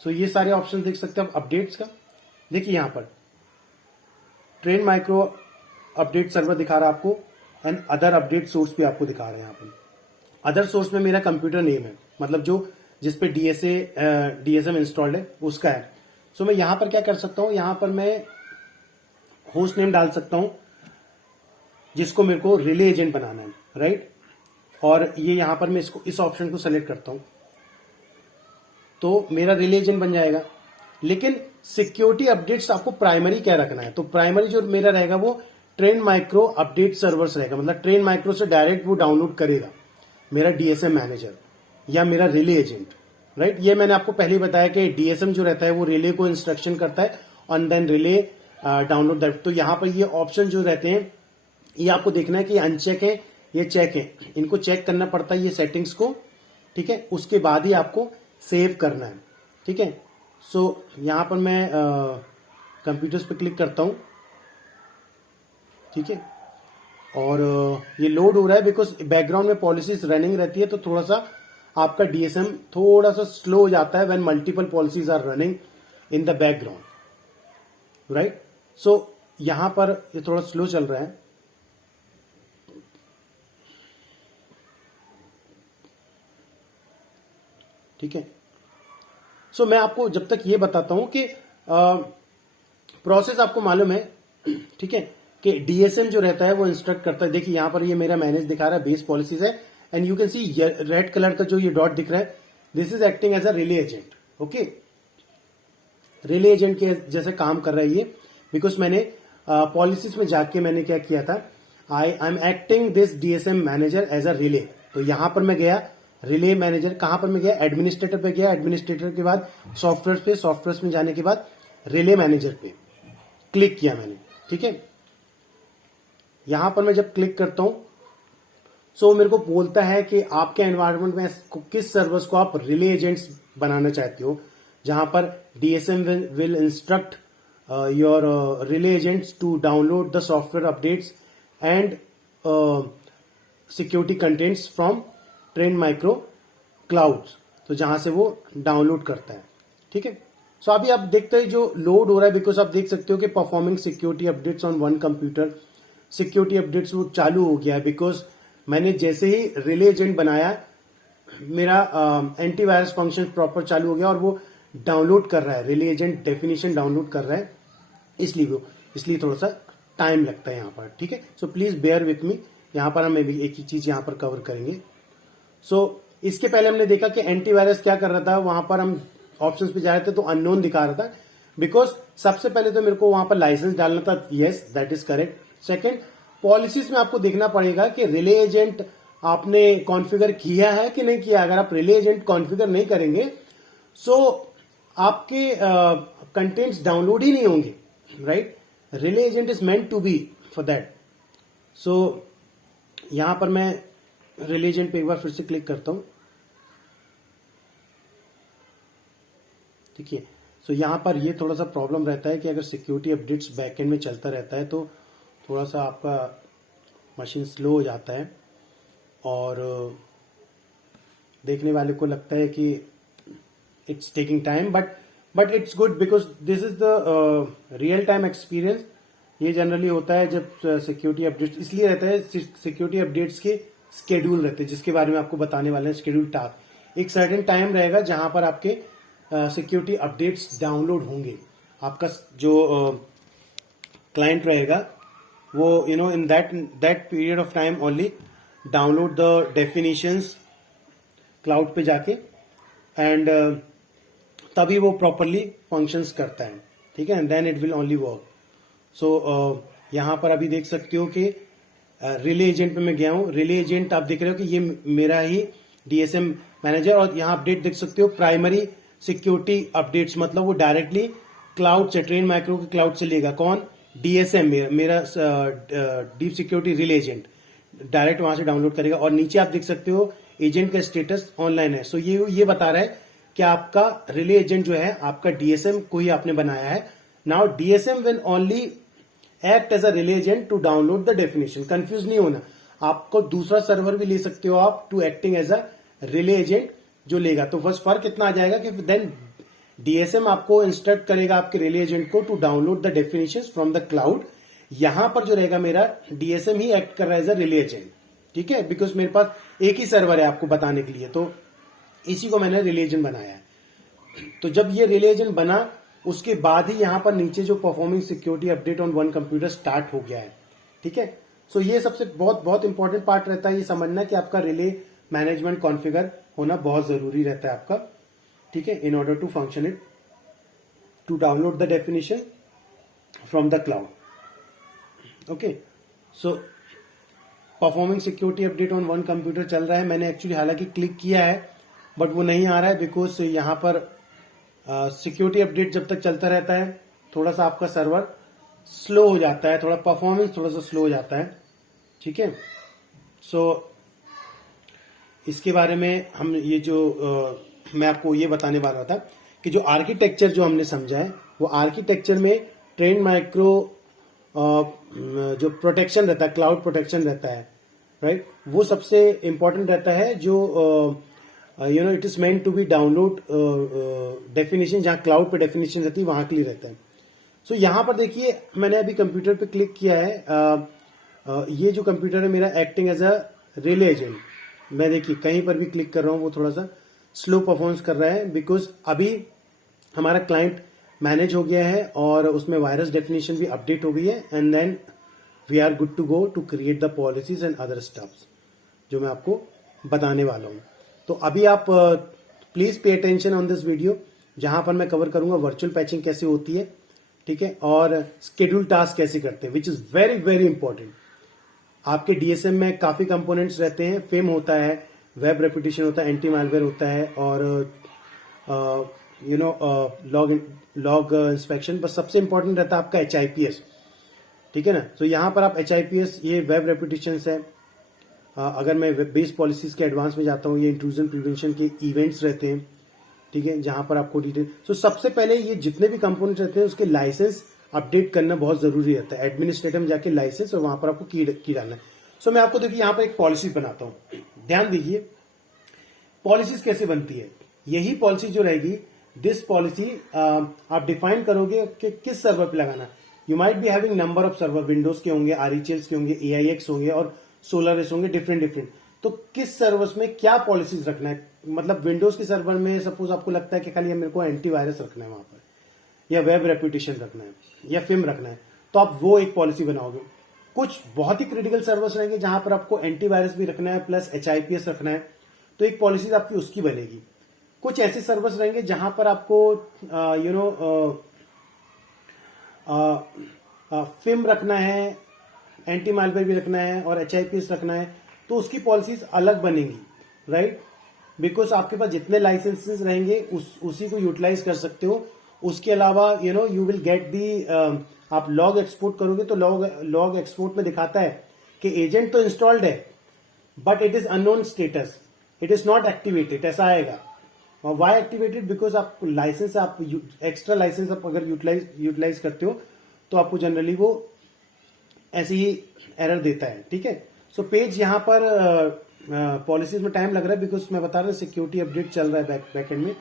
सो ये सारे ऑप्शन देख सकते हैं आप अपडेट्स का। देखिए यहां पर ट्रेन माइक्रो अपडेट सर्वर दिखा रहा है आपको, एंड अदर अपडेट सोर्स भी आपको दिखा रहे हैं। यहां पर अदर सोर्स में मेरा कंप्यूटर नेम है, मतलब जो जिसपे डीएसएम इंस्टॉल्ड है उसका है। सो मैं यहां पर क्या कर सकता हूं, यहां पर मैं होस्ट नेम डाल सकता हूं जिसको मेरे को रिले एजेंट बनाना है, राइट। और ये यहां पर मैं इसको इस ऑप्शन को सेलेक्ट करता हूं तो मेरा रिले एजेंट बन जाएगा। लेकिन सिक्योरिटी अपडेट्स आपको प्राइमरी क्या रखना है, तो प्राइमरी जो मेरा रहेगा वो ट्रेन माइक्रो अपडेट सर्वर्स रहेगा, मतलब ट्रेन माइक्रो से डायरेक्ट वो डाउनलोड करेगा मेरा डीएसएम मैनेजर या मेरा रिले एजेंट, राइट। ये मैंने आपको पहले बताया कि डीएसएम जो रहता है वो रिले को इंस्ट्रक्शन करता है और देन रिले डाउनलोड दैट। तो यहां पर ये ऑप्शन जो रहते हैं ये आपको देखना है कि अनचेक है ये चेक है, इनको चेक करना पड़ता है ये सेटिंग्स को, ठीक है। उसके बाद ही आपको सेव करना है, ठीक है। सो यहां पर मैं कंप्यूटर्स पे क्लिक करता हूं, ठीक है, और ये लोड हो रहा है बिकॉज बैकग्राउंड में पॉलिसीज रनिंग रहती है, तो थोड़ा सा आपका डीएसएम थोड़ा सा स्लो हो जाता है when multiple policies are running in the background, right. So यहां पर ये थोड़ा स्लो चल रहा है, ठीक है। सो मैं आपको जब तक ये बताता हूं कि प्रोसेस आपको मालूम है, ठीक है, कि डीएसएम जो रहता है वो इंस्ट्रक्ट करता है। देखिए यहां पर ये मेरा मैनेज दिखा रहा है, बेस पॉलिसीज है, and you can see red colour का जो ये डॉट दिख रहा है, this is acting as a relay agent. Okay, relay agent के जैसे काम कर रहा है ये, बिकॉज मैंने पॉलिसीज में जाके मैंने क्या किया था, I am acting this DSM manager as a relay. तो यहां पर मैं गया रिले मैनेजर, कहां पर मैं गया, एडमिनिस्ट्रेटर पे गया, एडमिनिस्ट्रेटर के बाद सॉफ्टवेयर पे, सॉफ्टवेयर में जाने के बाद रिले मैनेजर पे क्लिक किया मैंने, ठीक है। यहां पर मैं जब क्लिक करता हूं सो मेरे को बोलता है कि आपके एनवायरनमेंट में किस सर्वर्स को आप रिले एजेंट्स बनाना चाहते हो, जहां पर DSM will instruct your relay agents to download the software updates and security contents from Trend Micro clouds, तो जहां से वो डाउनलोड करता है, ठीक है। सो अभी आप देखते हैं जो लोड हो रहा है, बिकॉज आप देख सकते हो कि performing security updates on one computer, security updates वो चालू हो गया है, बिकॉज मैंने जैसे ही रिले एजेंट बनाया मेरा एंटीवायरस फंक्शन प्रॉपर चालू हो गया और वो डाउनलोड कर रहा है, रिले एजेंट डेफिनेशन डाउनलोड कर रहा है, इसलिए थोड़ा सा टाइम लगता है यहाँ पर, ठीक है। So please bear with me, यहाँ पर हम एक ही चीज यहाँ पर कवर करेंगे। सो इसके पहले हमने देखा कि एंटीवायरस क्या कर रहा था, वहां पर हम ऑप्शंस पे जा रहे थे तो अननोन दिखा रहा था, बिकॉज सबसे पहले तो मेरे को वहां पर लाइसेंस डालना था, yes that is correct. Second, policies में आपको देखना पड़ेगा कि रिले एजेंट आपने कॉन्फ़िगर किया है कि नहीं किया। अगर आप रिले एजेंट कॉन्फ़िगर नहीं करेंगे सो आपके कंटेंट्स डाउनलोड ही नहीं होंगे, right. Relay agent is meant to be for that. So यहां पर मैं रिले एजेंट पे एक बार फिर से क्लिक करता हूं, ठीक है। सो यहां पर ये थोड़ा सा प्रॉब्लम रहता है कि अगर सिक्योरिटी अपडेट्स बैकएंड में चलता रहता है तो थोड़ा सा आपका मशीन स्लो हो जाता है और देखने वाले को लगता है कि it's taking time, but it's good because this is the real time experience. ये जनरली होता है जब सिक्योरिटी अपडेट्स, इसलिए रहता है सिक्योरिटी अपडेट्स के स्केड्यूल रहते हैं जिसके बारे में आपको बताने वाले हैं। शेड्यूल टास्क एक सर्टेन टाइम रहेगा जहां पर आपके सिक्योरिटी अपडेट्स डाउनलोड होंगे। आपका जो क्लाइंट रहेगा वो in that period of time only download the definitions cloud पे जाके एंड तभी वो प्रॉपरली फंक्शंस करता है, ठीक है, and then it will only work. So यहां पर अभी देख सकते हो कि रिले एजेंट पे मैं गया हूं। रिले एजेंट आप देख रहे हो कि ये मेरा ही डीएसएम मैनेजर, और यहां अपडेट देख सकते हो प्राइमरी सिक्योरिटी अपडेट्स, मतलब वो डायरेक्टली क्लाउड से, ट्रेन माइक्रो के क्लाउड से लेगा। कौन? डीएसएम, मेरा deep security relay agent direct वहां से डाउनलोड करेगा। और नीचे आप देख सकते हो एजेंट का स्टेटस ऑनलाइन है। सो ये बता रहा है कि आपका रिले एजेंट जो है आपका डीएसएम को ही आपने बनाया है। Now DSM will only act as a relay agent to download the definition. Confuse नहीं होना, आपको दूसरा सर्वर भी ले सकते हो आप to acting as a relay agent जो लेगा। तो बस फर्क इतना आ जाएगा कि देन डीएसएम आपको इंस्ट्रक्ट करेगा आपके रिले एजेंट को to download the definitions from the cloud. यहां पर जो रहेगा मेरा डीएसएम ही एक्ट कर रहा है एज अ रिले एजेंट, ठीक है, बिकॉज मेरे पास एक ही सर्वर है आपको बताने के लिए, तो इसी को मैंने रिले एजेंट बनाया है। तो जब ये रिले एजेंट बना उसके बाद ही यहां पर नीचे जो performing security update on one computer start हो गया है, ठीक है। सो ये सबसे बहुत इंपॉर्टेंट पार्ट रहता है ये समझना कि आपका रिले मैनेजमेंट कॉन्फ़िगर होना बहुत जरूरी रहता है आपका, ठीक है, in order to function it to download the definition from the cloud. Okay, so performing security update on one computer चल रहा है। मैंने एक्चुअली हालांकि क्लिक किया है बट वो नहीं आ रहा है बिकॉज यहां पर सिक्योरिटी अपडेट जब तक चलता रहता है थोड़ा सा आपका सर्वर स्लो हो जाता है, थोड़ा परफॉर्मेंस थोड़ा सा स्लो हो जाता है, ठीक है। सो इसके बारे में हम ये जो मैं आपको ये बताने वाला था कि जो आर्किटेक्चर जो हमने समझा है वो आर्किटेक्चर में ट्रेन माइक्रो जो प्रोटेक्शन रहता है, क्लाउड प्रोटेक्शन रहता है, राइट, वो सबसे इंपॉर्टेंट रहता है। जो it is meant to be download definition, जहां क्लाउड पे डेफिनेशन रहती है वहां के लिए रहता है। सो यहां पर देखिए मैंने अभी कंप्यूटर पे क्लिक किया है। ये जो कंप्यूटर है मेरा acting as a relay agent. मैं देखिए कहीं पर भी क्लिक कर रहा हूं वो थोड़ा सा स्लो परफॉर्मेंस कर रहा है बिकॉज अभी हमारा क्लाइंट मैनेज हो गया है और उसमें वायरस डेफिनेशन भी अपडेट हो गई है and then we are good to go to create the policies and other stuffs जो मैं आपको बताने वाला हूं। तो अभी आप please pay attention on this video जहां पर मैं कवर करूंगा वर्चुअल पैचिंग कैसे होती है, ठीक है, और स्केड्यूल टास्क कैसे करते हैं, which is very very important. आपके डीएसएम में काफी कंपोनेंट्स रहते हैं, फेम होता है, वेब रेपुटेशन होता है, एंटी मालवेयर होता है और लॉग इंस्पेक्शन, बस सबसे इंपॉर्टेंट रहता है आपका HIPS, ठीक है ना। तो यहां पर आप HIPS, ये वेब रेपुटेशन है। अगर मैं बेस पॉलिसीज के एडवांस में जाता हूं, ये इंट्रूजन प्रिवेंशन के इवेंट्स रहते हैं, ठीक है, जहां पर आपको डिटेल। सो सबसे पहले ये जितने भी कंपोनेंट्स रहते हैं उसके लाइसेंस अपडेट करना बहुत जरूरी रहता है। एडमिनिस्ट्रेटर में जाके लाइसेंस और वहां पर आपको की डालना है। सो मैं आपको देखिए यहां पर एक पॉलिसी बनाता हूं, ध्यान दीजिए पॉलिसीज कैसे बनती है। यही पॉलिसी जो रहेगी, दिस पॉलिसी आप डिफाइन करोगे कि किस सर्वर पे लगाना। You might be having number of server, Windows के होंगे, RHELs के होंगे, AIX होंगे और सोलरएस होंगे, डिफरेंट। तो किस सर्वर्स में क्या पॉलिसीज रखना है, मतलब विंडोज के सर्वर में सपोज आपको लगता है कि खाली मेरे को एंटीवायरस रखना है वहां पर, या वेब रेपुटेशन रखना है, या फिम रखना है, तो आप वो एक पॉलिसी बनाओगे। कुछ बहुत ही क्रिटिकल सर्वर्स रहेंगे जहां पर आपको एंटीवायरस भी रखना है प्लस HIPS रखना है, तो एक पॉलिसी आपकी उसकी बनेगी। कुछ ऐसे सर्वर्स रहेंगे जहां पर आपको फिम रखना है, एंटी मालवेयर भी रखना है और HIPS रखना है, तो उसकी पॉलिसीज अलग बनेंगी, राइट। बिकॉज आपके पास जितने लाइसेंसेस रहेंगे उसी को यूटिलाइज कर सकते हो। उसके अलावा यू विल गेट दी, आप लॉग एक्सपोर्ट करोगे तो लॉग एक्सपोर्ट में दिखाता है कि एजेंट तो इंस्टॉल्ड है but it is unknown status, it is not activated, ऐसा आएगा। और वाई एक्टिवेटेड, बिकॉज आप लाइसेंस, आप एक्स्ट्रा लाइसेंस आप अगर यूटिलाइज करते हो तो आपको जनरली वो ऐसे ही एरर देता है, ठीक है। सो पेज यहाँ पर पॉलिसीज में टाइम लग रहा है बिकॉज मैं बता रहा हूँ सिक्योरिटी अपडेट चल रहा है बैक एंड में,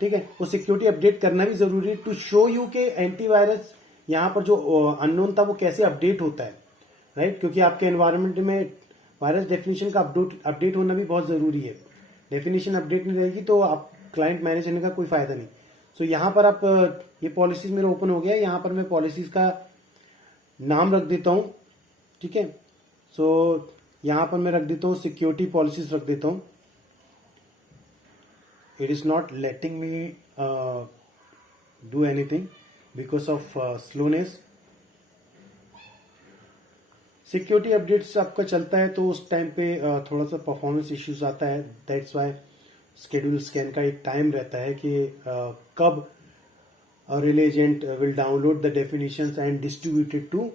ठीक है। वो सिक्योरिटी अपडेट करना भी जरूरी है टू शो यू के एंटीवायरस यहाँ पर जो अननोन था वो कैसे अपडेट होता है, राइट। क्योंकि आपके एनवायरमेंट में वायरस डेफिनेशन का अपडेट होना भी बहुत जरूरी है। डेफिनेशन अपडेट नहीं रहेगी तो आप क्लाइंट मैनेज करने का कोई फायदा नहीं। सो यहाँ पर आप ये पॉलिसीज मेरा ओपन हो गया, यहाँ पर मैं पॉलिसीज का नाम रख देता हूं, ठीक है। सो यहां पर मैं रख देता हूं सिक्योरिटी पॉलिसीज रख देता हूं। It is not letting me do anything because of slowness. Security updates आपका चलता है तो उस टाइम पे थोड़ा सा परफॉर्मेंस इश्यूज आता है, दैट्स वाई स्केड्यूल स्कैन का एक टाइम रहता है कि कब relay agent will download the definitions and distributed to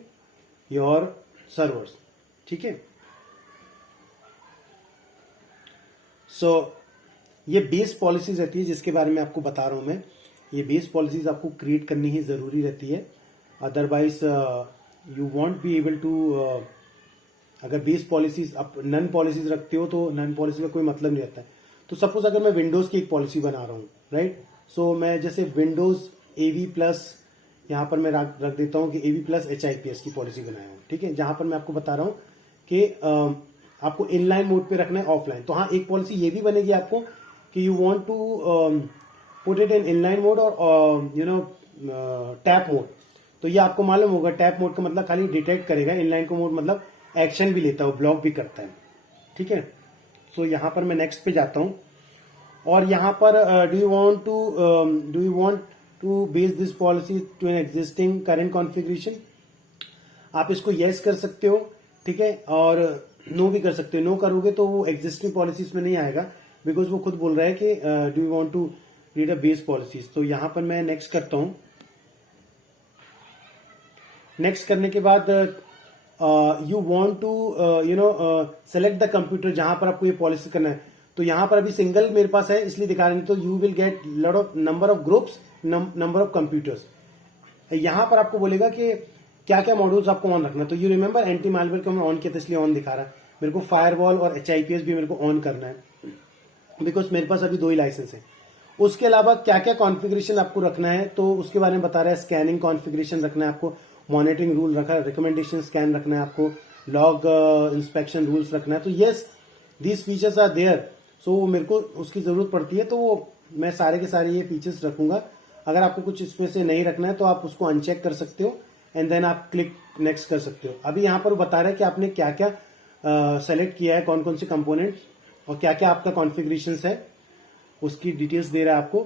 your servers, ठीक है। सो ये बेस पॉलिसीज रहती है जिसके बारे में आपको बता रहा हूं मैं। ये बेस पॉलिसीज आपको क्रिएट करनी ही जरूरी रहती है, otherwise you won't be able to, अगर बेस पॉलिसीज आप नन पॉलिसीज रखते हो तो नन पॉलिसी का कोई मतलब नहीं रहता है। तो सपोज अगर मैं विंडोज की एक पॉलिसी बना रहा हूं, राइट। सो मैं जैसे विंडोज AV+ यहां पर मैं रख देता हूं कि AV+ HIPS की पॉलिसी बनाया हूं, ठीक है। जहां पर मैं आपको बता रहा हूं कि आपको इनलाइन मोड पे रखना है ऑफलाइन। तो हाँ, एक पॉलिसी ये भी बनेगी आपको कि you want to put it in inline mode और टैप मोड। तो ये आपको मालूम होगा, टैप मोड का मतलब खाली डिटेक्ट करेगा, इनलाइन को मोड मतलब एक्शन भी लेता है, ब्लॉक भी करता है, ठीक है। सो यहां पर मैं नेक्स्ट पे जाता हूं और यहां पर do you want to base this policy to an existing current configuration. आप इसको यस कर सकते हो, ठीक है, और नो भी कर सकते हो। नो करोगे तो वो एग्जिस्टिंग पॉलिसीज में नहीं आएगा बिकॉज वो खुद बोल रहा है कि do you want to read a base policies. तो यहां पर मैं नेक्स्ट करता हूं। नेक्स्ट करने के बाद you want to select the computer जहां पर आपको ये पॉलिसी करना है। तो यहां पर अभी सिंगल मेरे पास है इसलिए दिखा रहे हैं, तो you will get lot of number of groups, number of computers. यहां पर आपको बोलेगा कि क्या क्या मॉड्यूल्स आपको ऑन रखना है। तो यू रिमेंबर एंटी मालवेयर को हमने ऑन किया था इसलिए ऑन दिखा रहा है। मेरे को फायरवॉल और HIPS भी मेरे को ऑन करना है बिकॉज मेरे पास अभी 2 ही लाइसेंस है। उसके अलावा क्या क्या कॉन्फ़िगरेशन आपको रखना है तो उसके बारे में बता रहा है। स्कैनिंग कॉन्फ़िगरेशन रखना है आपको, मॉनिटरिंग रूल रखा है, रिकमेंडेशन स्कैन रखना है आपको, लॉग इंस्पेक्शन रूल्स रखना है। तो yes, these features are there. So मेरे को उसकी जरूरत पड़ती है तो वो मैं सारे के सारे ये फीचर्स रखूंगा। अगर आपको कुछ इसमें से नहीं रखना है तो आप उसको अनचेक कर सकते हो एंड देन आप क्लिक नेक्स्ट कर सकते हो। अभी यहां पर बता रहा है कि आपने क्या क्या सेलेक्ट किया है, कौन कौन से कंपोनेंट्स और क्या क्या आपका कॉन्फ़िगरेशंस है, उसकी डिटेल्स दे रहा है आपको।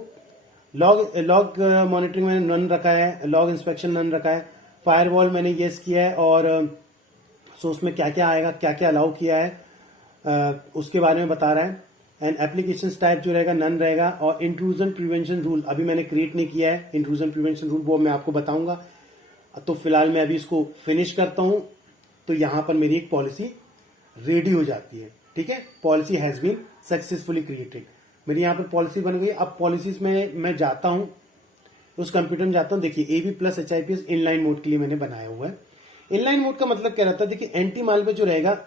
लॉग मॉनिटरिंग मैंने नन रखा है, लॉग इंस्पेक्शन नन रखा है, फायरवॉल मैंने येस किया है और सो उसमें क्या क्या आएगा, क्या क्या अलाउ किया है उसके बारे में बता रहा है। एंड एप्लीकेशन टाइप जो रहेगा नन रहेगा और इंट्रूजन प्रिवेंशन रूल अभी मैंने क्रिएट नहीं किया है। इंट्रूजन प्रिवेंशन रूल वो मैं आपको बताऊंगा। तो फिलहाल मैं अभी इसको फिनिश करता हूं तो यहां पर मेरी एक पॉलिसी रेडी हो जाती है, ठीक है। Policy has been successfully created, मेरी यहां पर पॉलिसी बन गई। अब पॉलिसीज में मैं जाता हूं, उस कंप्यूटर में जाता हूं। देखिए AV+ HIPS इनलाइन मोड के लिए मैंने बनाया हुआ है। इनलाइन मोड का मतलब क्या रहता है, देखिए एंटी मालवेयर जो रहेगा,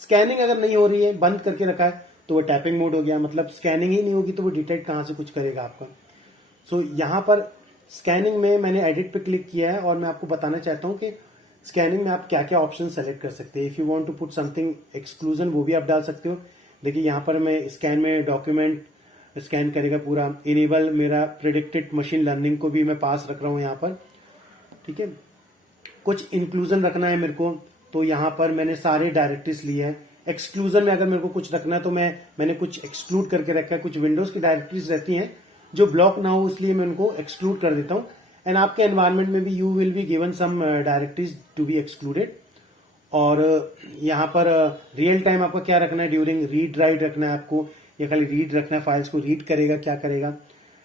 स्कैनिंग अगर नहीं हो रही है, बंद करके रखा है तो वो टैपिंग मोड हो गया, मतलब स्कैनिंग ही नहीं होगी तो वो डिटेक्ट कहां से कुछ करेगा आपका। सो यहां पर स्कैनिंग में मैंने एडिट पे क्लिक किया है और मैं आपको बताना चाहता हूं कि स्कैनिंग में आप क्या क्या ऑप्शन सेलेक्ट कर सकते हैं। If you want to put something exclusion वो भी आप डाल सकते हो। देखिए यहां पर मैं स्कैन में डॉक्यूमेंट स्कैन करेगा पूरा। इनेबल मेरा प्रेडिक्टेड मशीन लर्निंग को भी मैं पास रख रहा हूं यहां पर, ठीक है। कुछ इंक्लूजन रखना है मेरे को तो यहां पर मैंने सारे डायरेक्टरीज लिए हैं। एक्सक्लूजन में अगर मेरे को कुछ रखना है तो मैंने कुछ एक्सक्लूड करके रखा है। कुछ विंडोज की डायरेक्टरीज रहती हैं जो ब्लॉक ना हो इसलिए मैं उनको एक्सक्लूड कर देता हूं। एंड आपके एनवायरमेंट में भी you will be given some directories to be excluded. और यहाँ पर रियल टाइम आपका क्या रखना है, ड्यूरिंग रीड राइट रखना है आपको, या खाली रीड रखना है, फाइल्स को रीड करेगा, क्या करेगा।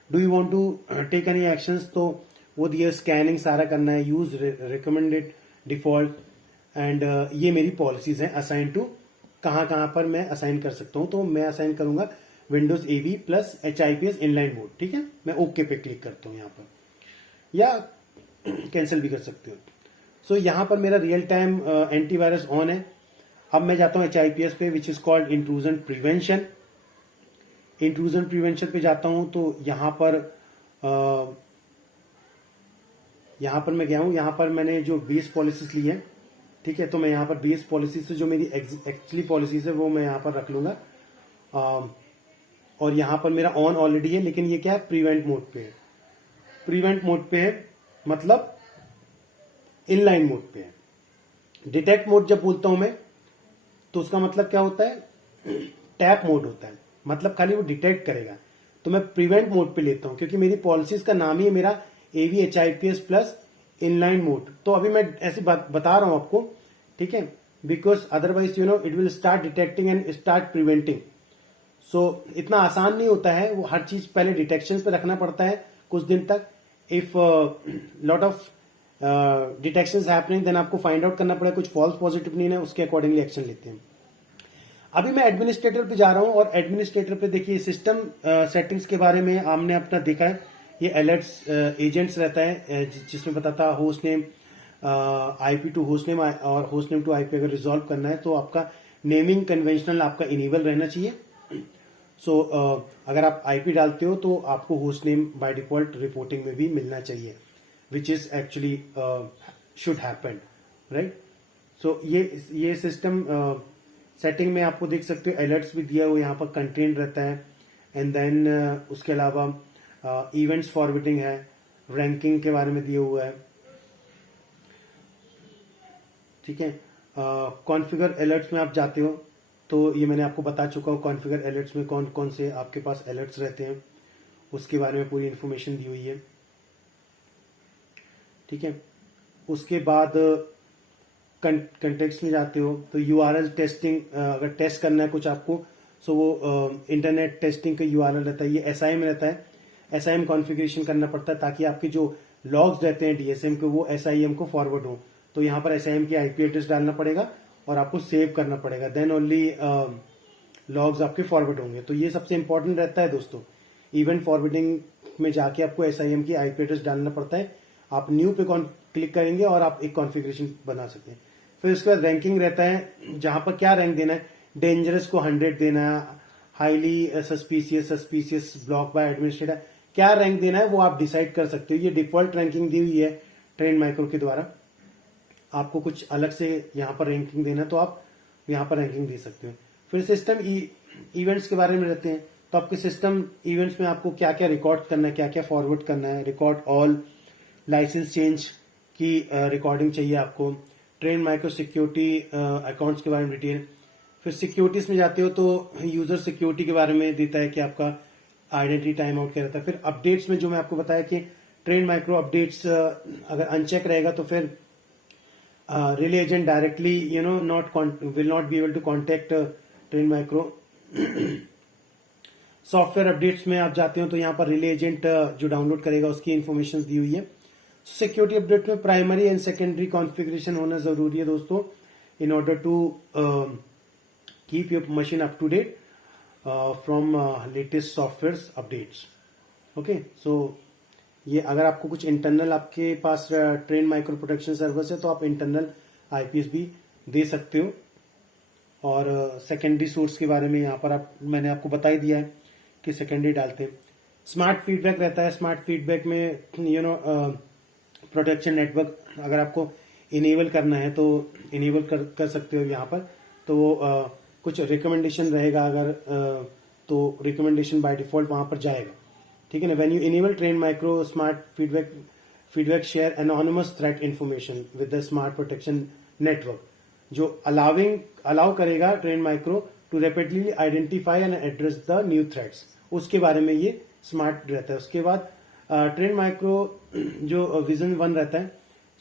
Do you want to take any actions, तो वो दिया स्कैनिंग सारा करना है, यूज रिकमेंडेड डिफॉल्ट, एंड ये मेरी पॉलिसीज हैं असाइन टू, कहाँ पर मैं असाइन कर सकता हूँ। तो मैं असाइन करूंगा विंडोज एवी प्लस HIPS इनलाइन मोड, ठीक है। मैं ओके पे क्लिक करता हूँ यहाँ पर, या कैंसिल भी कर सकते हो। सो यहाँ पर मेरा रियल टाइम एंटीवायरस ऑन है। अब मैं जाता हूँ HIPS पे, which is called intrusion prevention. Intrusion prevention पे जाता हूं तो यहां पर मैं गया हूं। यहां पर मैंने जो बेस पॉलिसीज ली है, ठीक है, तो मैं यहां पर बेस पॉलिसीज से जो मेरी एक्चुअली पॉलिसीज है वो मैं यहां पर रख लूंगा। और यहां पर मेरा ऑन ऑलरेडी है, लेकिन ये क्या है, प्रिवेंट मोड पे है। प्रिवेंट मोड पे है मतलब इनलाइन मोड पे है। डिटेक्ट मोड जब बोलता हूं मैं, तो उसका मतलब क्या होता है, टैप मोड होता है, मतलब खाली वो डिटेक्ट करेगा। तो मैं प्रिवेंट मोड पे लेता हूं, क्योंकि मेरी पॉलिसीज का नाम ही है मेरा AV HIPS plus inline mode. तो अभी मैं ऐसे बता रहा हूं आपको, ठीक है, because otherwise it will start detecting and start preventing. So इतना आसान नहीं होता है, वो हर चीज पहले डिटेक्शन पे रखना पड़ता है कुछ दिन तक। If lot of detection happening, then आपको फाइंड आउट करना पड़ेगा कुछ फॉल्स पॉजिटिव नहीं है, उसके अकॉर्डिंगली एक्शन लेते हैं। अभी मैं एडमिनिस्ट्रेटर पे जा रहा हूं, और एडमिनिस्ट्रेटर पे देखिए सिस्टम सेटिंग्स के बारे में हमने अपना देखा है। ये अलर्ट्स एजेंट्स रहता है, जिसमें बताता है host name IP to host name और होस्ट नेम टू IP अगर रिजॉल्व करना है तो आपका नेमिंग कन्वेंशनल आपका इनेबल रहना चाहिए। सो अगर आप IP डालते हो तो आपको host name by default reporting में भी मिलना चाहिए, which is actually should happen, right. So ये सिस्टम सेटिंग में आपको देख सकते हो, अलर्ट्स भी दिया हुआ यहाँ पर, कंटेंट रहता है, एंड देन उसके अलावा इवेंट्स फॉरवर्डिंग है, रैंकिंग के बारे में दिया हुआ है, ठीक है। कॉन्फ़िगर अलर्ट्स में आप जाते हो तो ये मैंने आपको बता चुका हूँ, कॉन्फ़िगर अलर्ट्स में कौन कौन से आपके पास अलर्ट्स रहते हैं, उसके बारे में पूरी इंफॉर्मेशन दी हुई है, ठीक है। उसके बाद कंटेक्स्ट में जाते हो तो URL टेस्टिंग, अगर टेस्ट करना है कुछ आपको, सो वो इंटरनेट टेस्टिंग का URL रहता है। ये SIM रहता है, SIM कॉन्फ़िगरेशन करना पड़ता है ताकि आपके जो लॉग्स रहते हैं DSM के, वो SIM को फॉरवर्ड हो। तो यहाँ पर SIM की IP एड्रेस डालना पड़ेगा और आपको सेव करना पड़ेगा, देन ओनली लॉग्स आपके फॉरवर्ड होंगे। तो ये सबसे इंपॉर्टेंट रहता है दोस्तों। इवेंट फॉरवर्डिंग में जाके आपको SIM की IP एड्रेस डालना पड़ता है। आप न्यू पे क्लिक करेंगे और आप एक कॉन्फ़िगरेशन बना सकते हैं। फिर उसके बाद रैंकिंग रहता है, जहां पर क्या रैंक देना है, डेंजरस को 100 देना है, highly suspicious block bye administrator, क्या रैंक देना है वो आप डिसाइड कर सकते हो। ये डिफॉल्ट रैंकिंग दी हुई है ट्रेंड माइक्रो के द्वारा। आपको कुछ अलग से यहाँ पर रैंकिंग देना तो आप यहाँ पर रैंकिंग दे सकते हो। फिर सिस्टम इवेंट्स के बारे में रहते हैं, तो आपके सिस्टम इवेंट्स में आपको क्या क्या रिकॉर्ड करना है, क्या क्या फॉरवर्ड करना है, रिकॉर्ड ऑल, लाइसेंस चेंज की रिकॉर्डिंग चाहिए आपको, ट्रेंड माइक्रो सिक्योरिटी अकाउंट्स के बारे में डिटेल। फिर सिक्योरिटीज में जाते हो तो यूजर सिक्योरिटी के बारे में देता है कि आपका आइडेंटिटी टाइम आउट क्या रहता है। फिर अपडेट्स में जो मैं आपको बताया कि ट्रेंड माइक्रो अपडेट्स अगर अनचेक रहेगा तो फिर relay agent directly will not be able to contact Trend Micro. Software updates में आप जाते हो तो यहाँ पर रिले एजेंट जो डाउनलोड करेगा उसकी इंफॉर्मेशन दी हुई है। सिक्योरिटी अपडेट में प्राइमरी एंड सेकेंडरी कॉन्फ़िगरेशन होना जरूरी है दोस्तों, in order to keep your machine up to date from latest software updates. Okay, so ये अगर आपको कुछ इंटरनल आपके पास ट्रेंड माइक्रो प्रोटेक्शन सर्विस है तो आप इंटरनल IPS भी दे सकते हो। और सेकेंडरी सोर्स के बारे में यहाँ पर मैंने आपको बता ही दिया है कि सेकेंडरी डालते हैं। स्मार्ट फीडबैक रहता है, स्मार्ट फीडबैक में प्रोटेक्शन नेटवर्क अगर आपको इनेबल करना है तो इनेबल कर सकते हो यहाँ पर। तो कुछ रिकमेंडेशन रहेगा अगर तो रिकमेंडेशन बाय डिफॉल्ट वहां पर जाएगा, ठीक है ना। When you enable Trend Micro smart feedback share anonymous threat information with the smart protection network, जो अलाउ करेगा Trend Micro to rapidly identify and address the new threats, उसके बारे में ये स्मार्ट रहता है। उसके बाद ट्रेंड माइक्रो जो विजन 1 रहता है,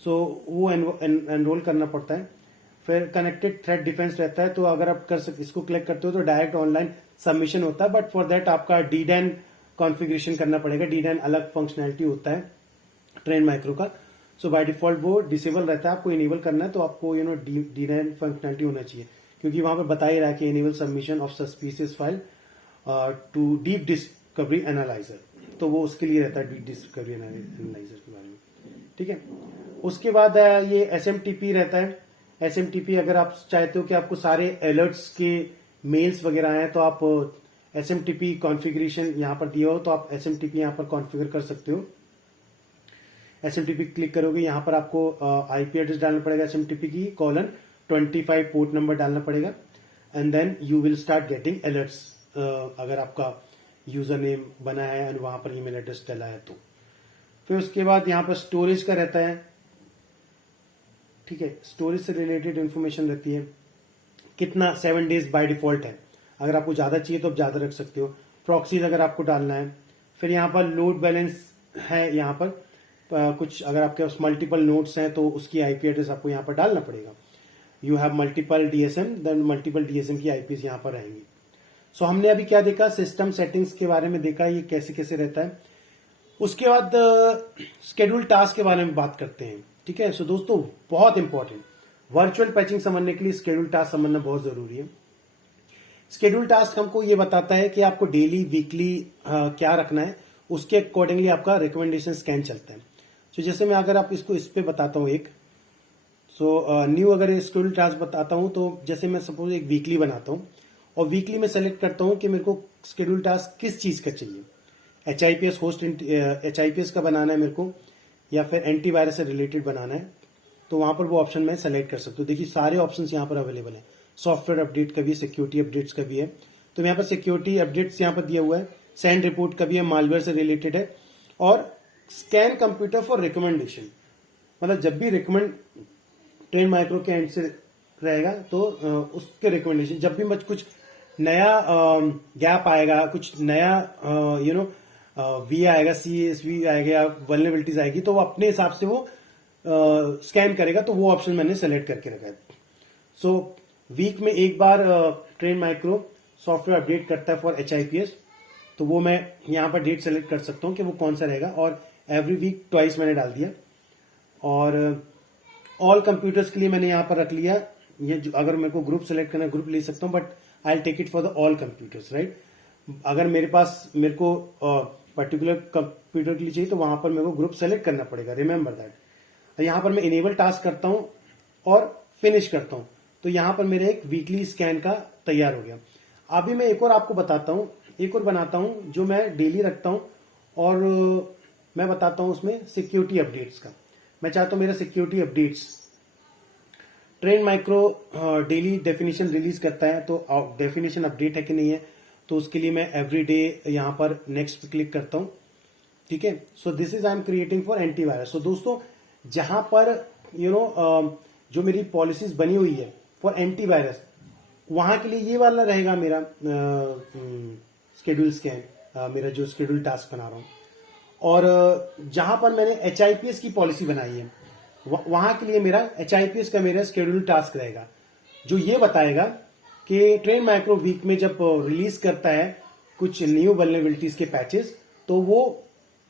सो वो एनरोल करना पड़ता है। फिर कनेक्टेड थ्रेड डिफेंस रहता है, तो अगर आप इसको क्लिक करते हो तो डायरेक्ट ऑनलाइन सबमिशन होता है, बट फॉर दैट आपका डीडैन कॉन्फ़िगरेशन करना पड़ेगा। डीडैन अलग फंक्शनैलिटी होता है ट्रेंड माइक्रो का, सो बाय डिफॉल्ट वो डिसेबल रहता है। आपको इनेबल करना है तो आपको डीडैन फंक्शनैलिटी होना चाहिए, क्योंकि वहां पर बता ही रहा है कि enable submission of suspicious file to Deep Discovery Analyzer, तो वो उसके लिए रहता है डीप डिस्कवरी एनालाइजर के बारे में, ठीक है। उसके बाद ये SMTP रहता है। SMTP अगर आप चाहते हो कि आपको सारे अलर्ट्स के मेल्स वगैरह आए तो आप SMTP कॉन्फ़िगरेशन यहां पर दिया हो तो आप SMTP यहां पर कॉन्फ़िगर कर सकते हो। SMTP क्लिक करोगे, यहां पर आपको IP एड्रेस डालना पड़ेगा SMTP की :25 पोर्ट नंबर डालना पड़ेगा, and then you will start getting alerts अगर आपका यूजर नेम बना है और वहां पर ईमेल एड्रेस डला है तो। फिर उसके बाद यहां पर स्टोरेज का रहता है, ठीक है। स्टोरेज से रिलेटेड इंफॉर्मेशन रहती है, कितना 7 डेज बाय डिफॉल्ट है, अगर आपको ज्यादा चाहिए तो आप ज्यादा रख सकते हो। प्रॉक्सीज अगर आपको डालना है, फिर यहाँ पर लोड बैलेंस है, यहाँ पर कुछ अगर आपके पास मल्टीपल नोड्स हैं तो उसकी IP एड्रेस आपको यहाँ पर डालना पड़ेगा। You have multiple DSM, then multiple DSM की IPs यहाँ पर रहेंगी। सो हमने अभी क्या देखा, सिस्टम सेटिंग्स के बारे में देखा, ये कैसे कैसे रहता है। उसके बाद स्केड्यूल टास्क के बारे में बात करते हैं, ठीक है। सो दोस्तों बहुत इंपॉर्टेंट, वर्चुअल पैचिंग समझने के लिए स्केड्यूल टास्क समझना बहुत जरूरी है। स्केड्यूल टास्क हमको ये बताता है कि आपको डेली वीकली क्या रखना है, उसके अकॉर्डिंगली आपका रिकमेंडेशन स्कैन चलता है। तो जैसे मैं अगर आप इसको इस पे बताता हूँ एक, सो न्यू अगर स्केड्यूल टास्क बताता हूँ, तो जैसे मैं सपोज एक वीकली बनाता हूँ और वीकली में सेलेक्ट करता हूँ कि मेरे को स्केड्यूल टास्क किस चीज का चाहिए, HIPS होस्ट HIPS का बनाना है मेरे को, या फिर एंटीवायरस से रिलेटेड बनाना है, तो वहां पर वो ऑप्शन मैं सेलेक्ट कर सकता हूँ। देखिए सारे ऑप्शन यहाँ पर अवेलेबल है, सॉफ्टवेयर अपडेट का भी, सिक्योरिटी अपडेट्स का भी है। तो यहाँ पर सिक्योरिटी अपडेट्स यहाँ पर दिया हुआ है, सेंड रिपोर्ट का भी है, मालवेयर से रिलेटेड है, और स्कैन कंप्यूटर फॉर रिकमेंडेशन, मतलब जब भी रिकमेंड ट्रेंड माइक्रो के एंड से रहेगा तो उसके रिकमेंडेशन, जब भी मुझे कुछ नया गैप आएगा, कुछ नया वी आएगा, CSV आएगा या वल्नरेबिलिटीज आएगी, तो वो अपने हिसाब से वो स्कैन करेगा, तो वो ऑप्शन मैंने सेलेक्ट करके रखा है। सो वीक में एक बार ट्रेंड माइक्रो सॉफ्टवेयर अपडेट करता है फॉर HIPS, तो वो मैं यहाँ पर डेट सेलेक्ट कर सकता हूँ कि वो कौन सा रहेगा, और एवरी वीक ट्वाइस मैंने डाल दिया। और ऑल कंप्यूटर्स के लिए मैंने यहाँ पर रख लिया, ये अगर मेरे को ग्रुप सेलेक्ट करना है ग्रुप ले सकता हूँ, but I will take it for the all computers, right. अगर मेरे को पर्टिकुलर कंप्यूटर के लिए चाहिए तो वहां पर मेरे को ग्रुप सेलेक्ट करना पड़ेगा, रिमेंबर दैट। यहाँ पर मैं इनेबल टास्क करता हूँ और फिनिश करता हूँ, तो यहाँ पर मेरे एक वीकली स्कैन का तैयार हो गया। अभी मैं एक और आपको बताता हूँ, एक और बनाता हूँ जो मैं डेली रखता हूँ, और मैं बताता हूँ उसमें सिक्योरिटी अपडेट्स का। मैं चाहता हूँ मेरा security updates, trend micro daily definition release करता है, तो डेफिनेशन अपडेट है कि नहीं है, तो उसके लिए मैं एवरी डे यहाँ पर नेक्स्ट पे क्लिक करता हूँ, ठीक है। So this is I am creating for antivirus. So दोस्तों जहां पर जो मेरी पॉलिसीज बनी हुई है फॉर एंटीवायरस, वहां के लिए ये वाला रहेगा मेरा स्केड्यूल स्कैन, मेरा जो स्केड्यूल टास्क बना रहा हूं। और जहां पर मैंने HIPS की पॉलिसी बनाई है वहां के लिए मेरा HIPS का मेरा स्केड्यूल टास्क रहेगा, जो ये बताएगा कि ट्रेंड माइक्रो वीक में जब रिलीज करता है कुछ न्यू वल्नरेबिलिटीज के पैचेस, तो वो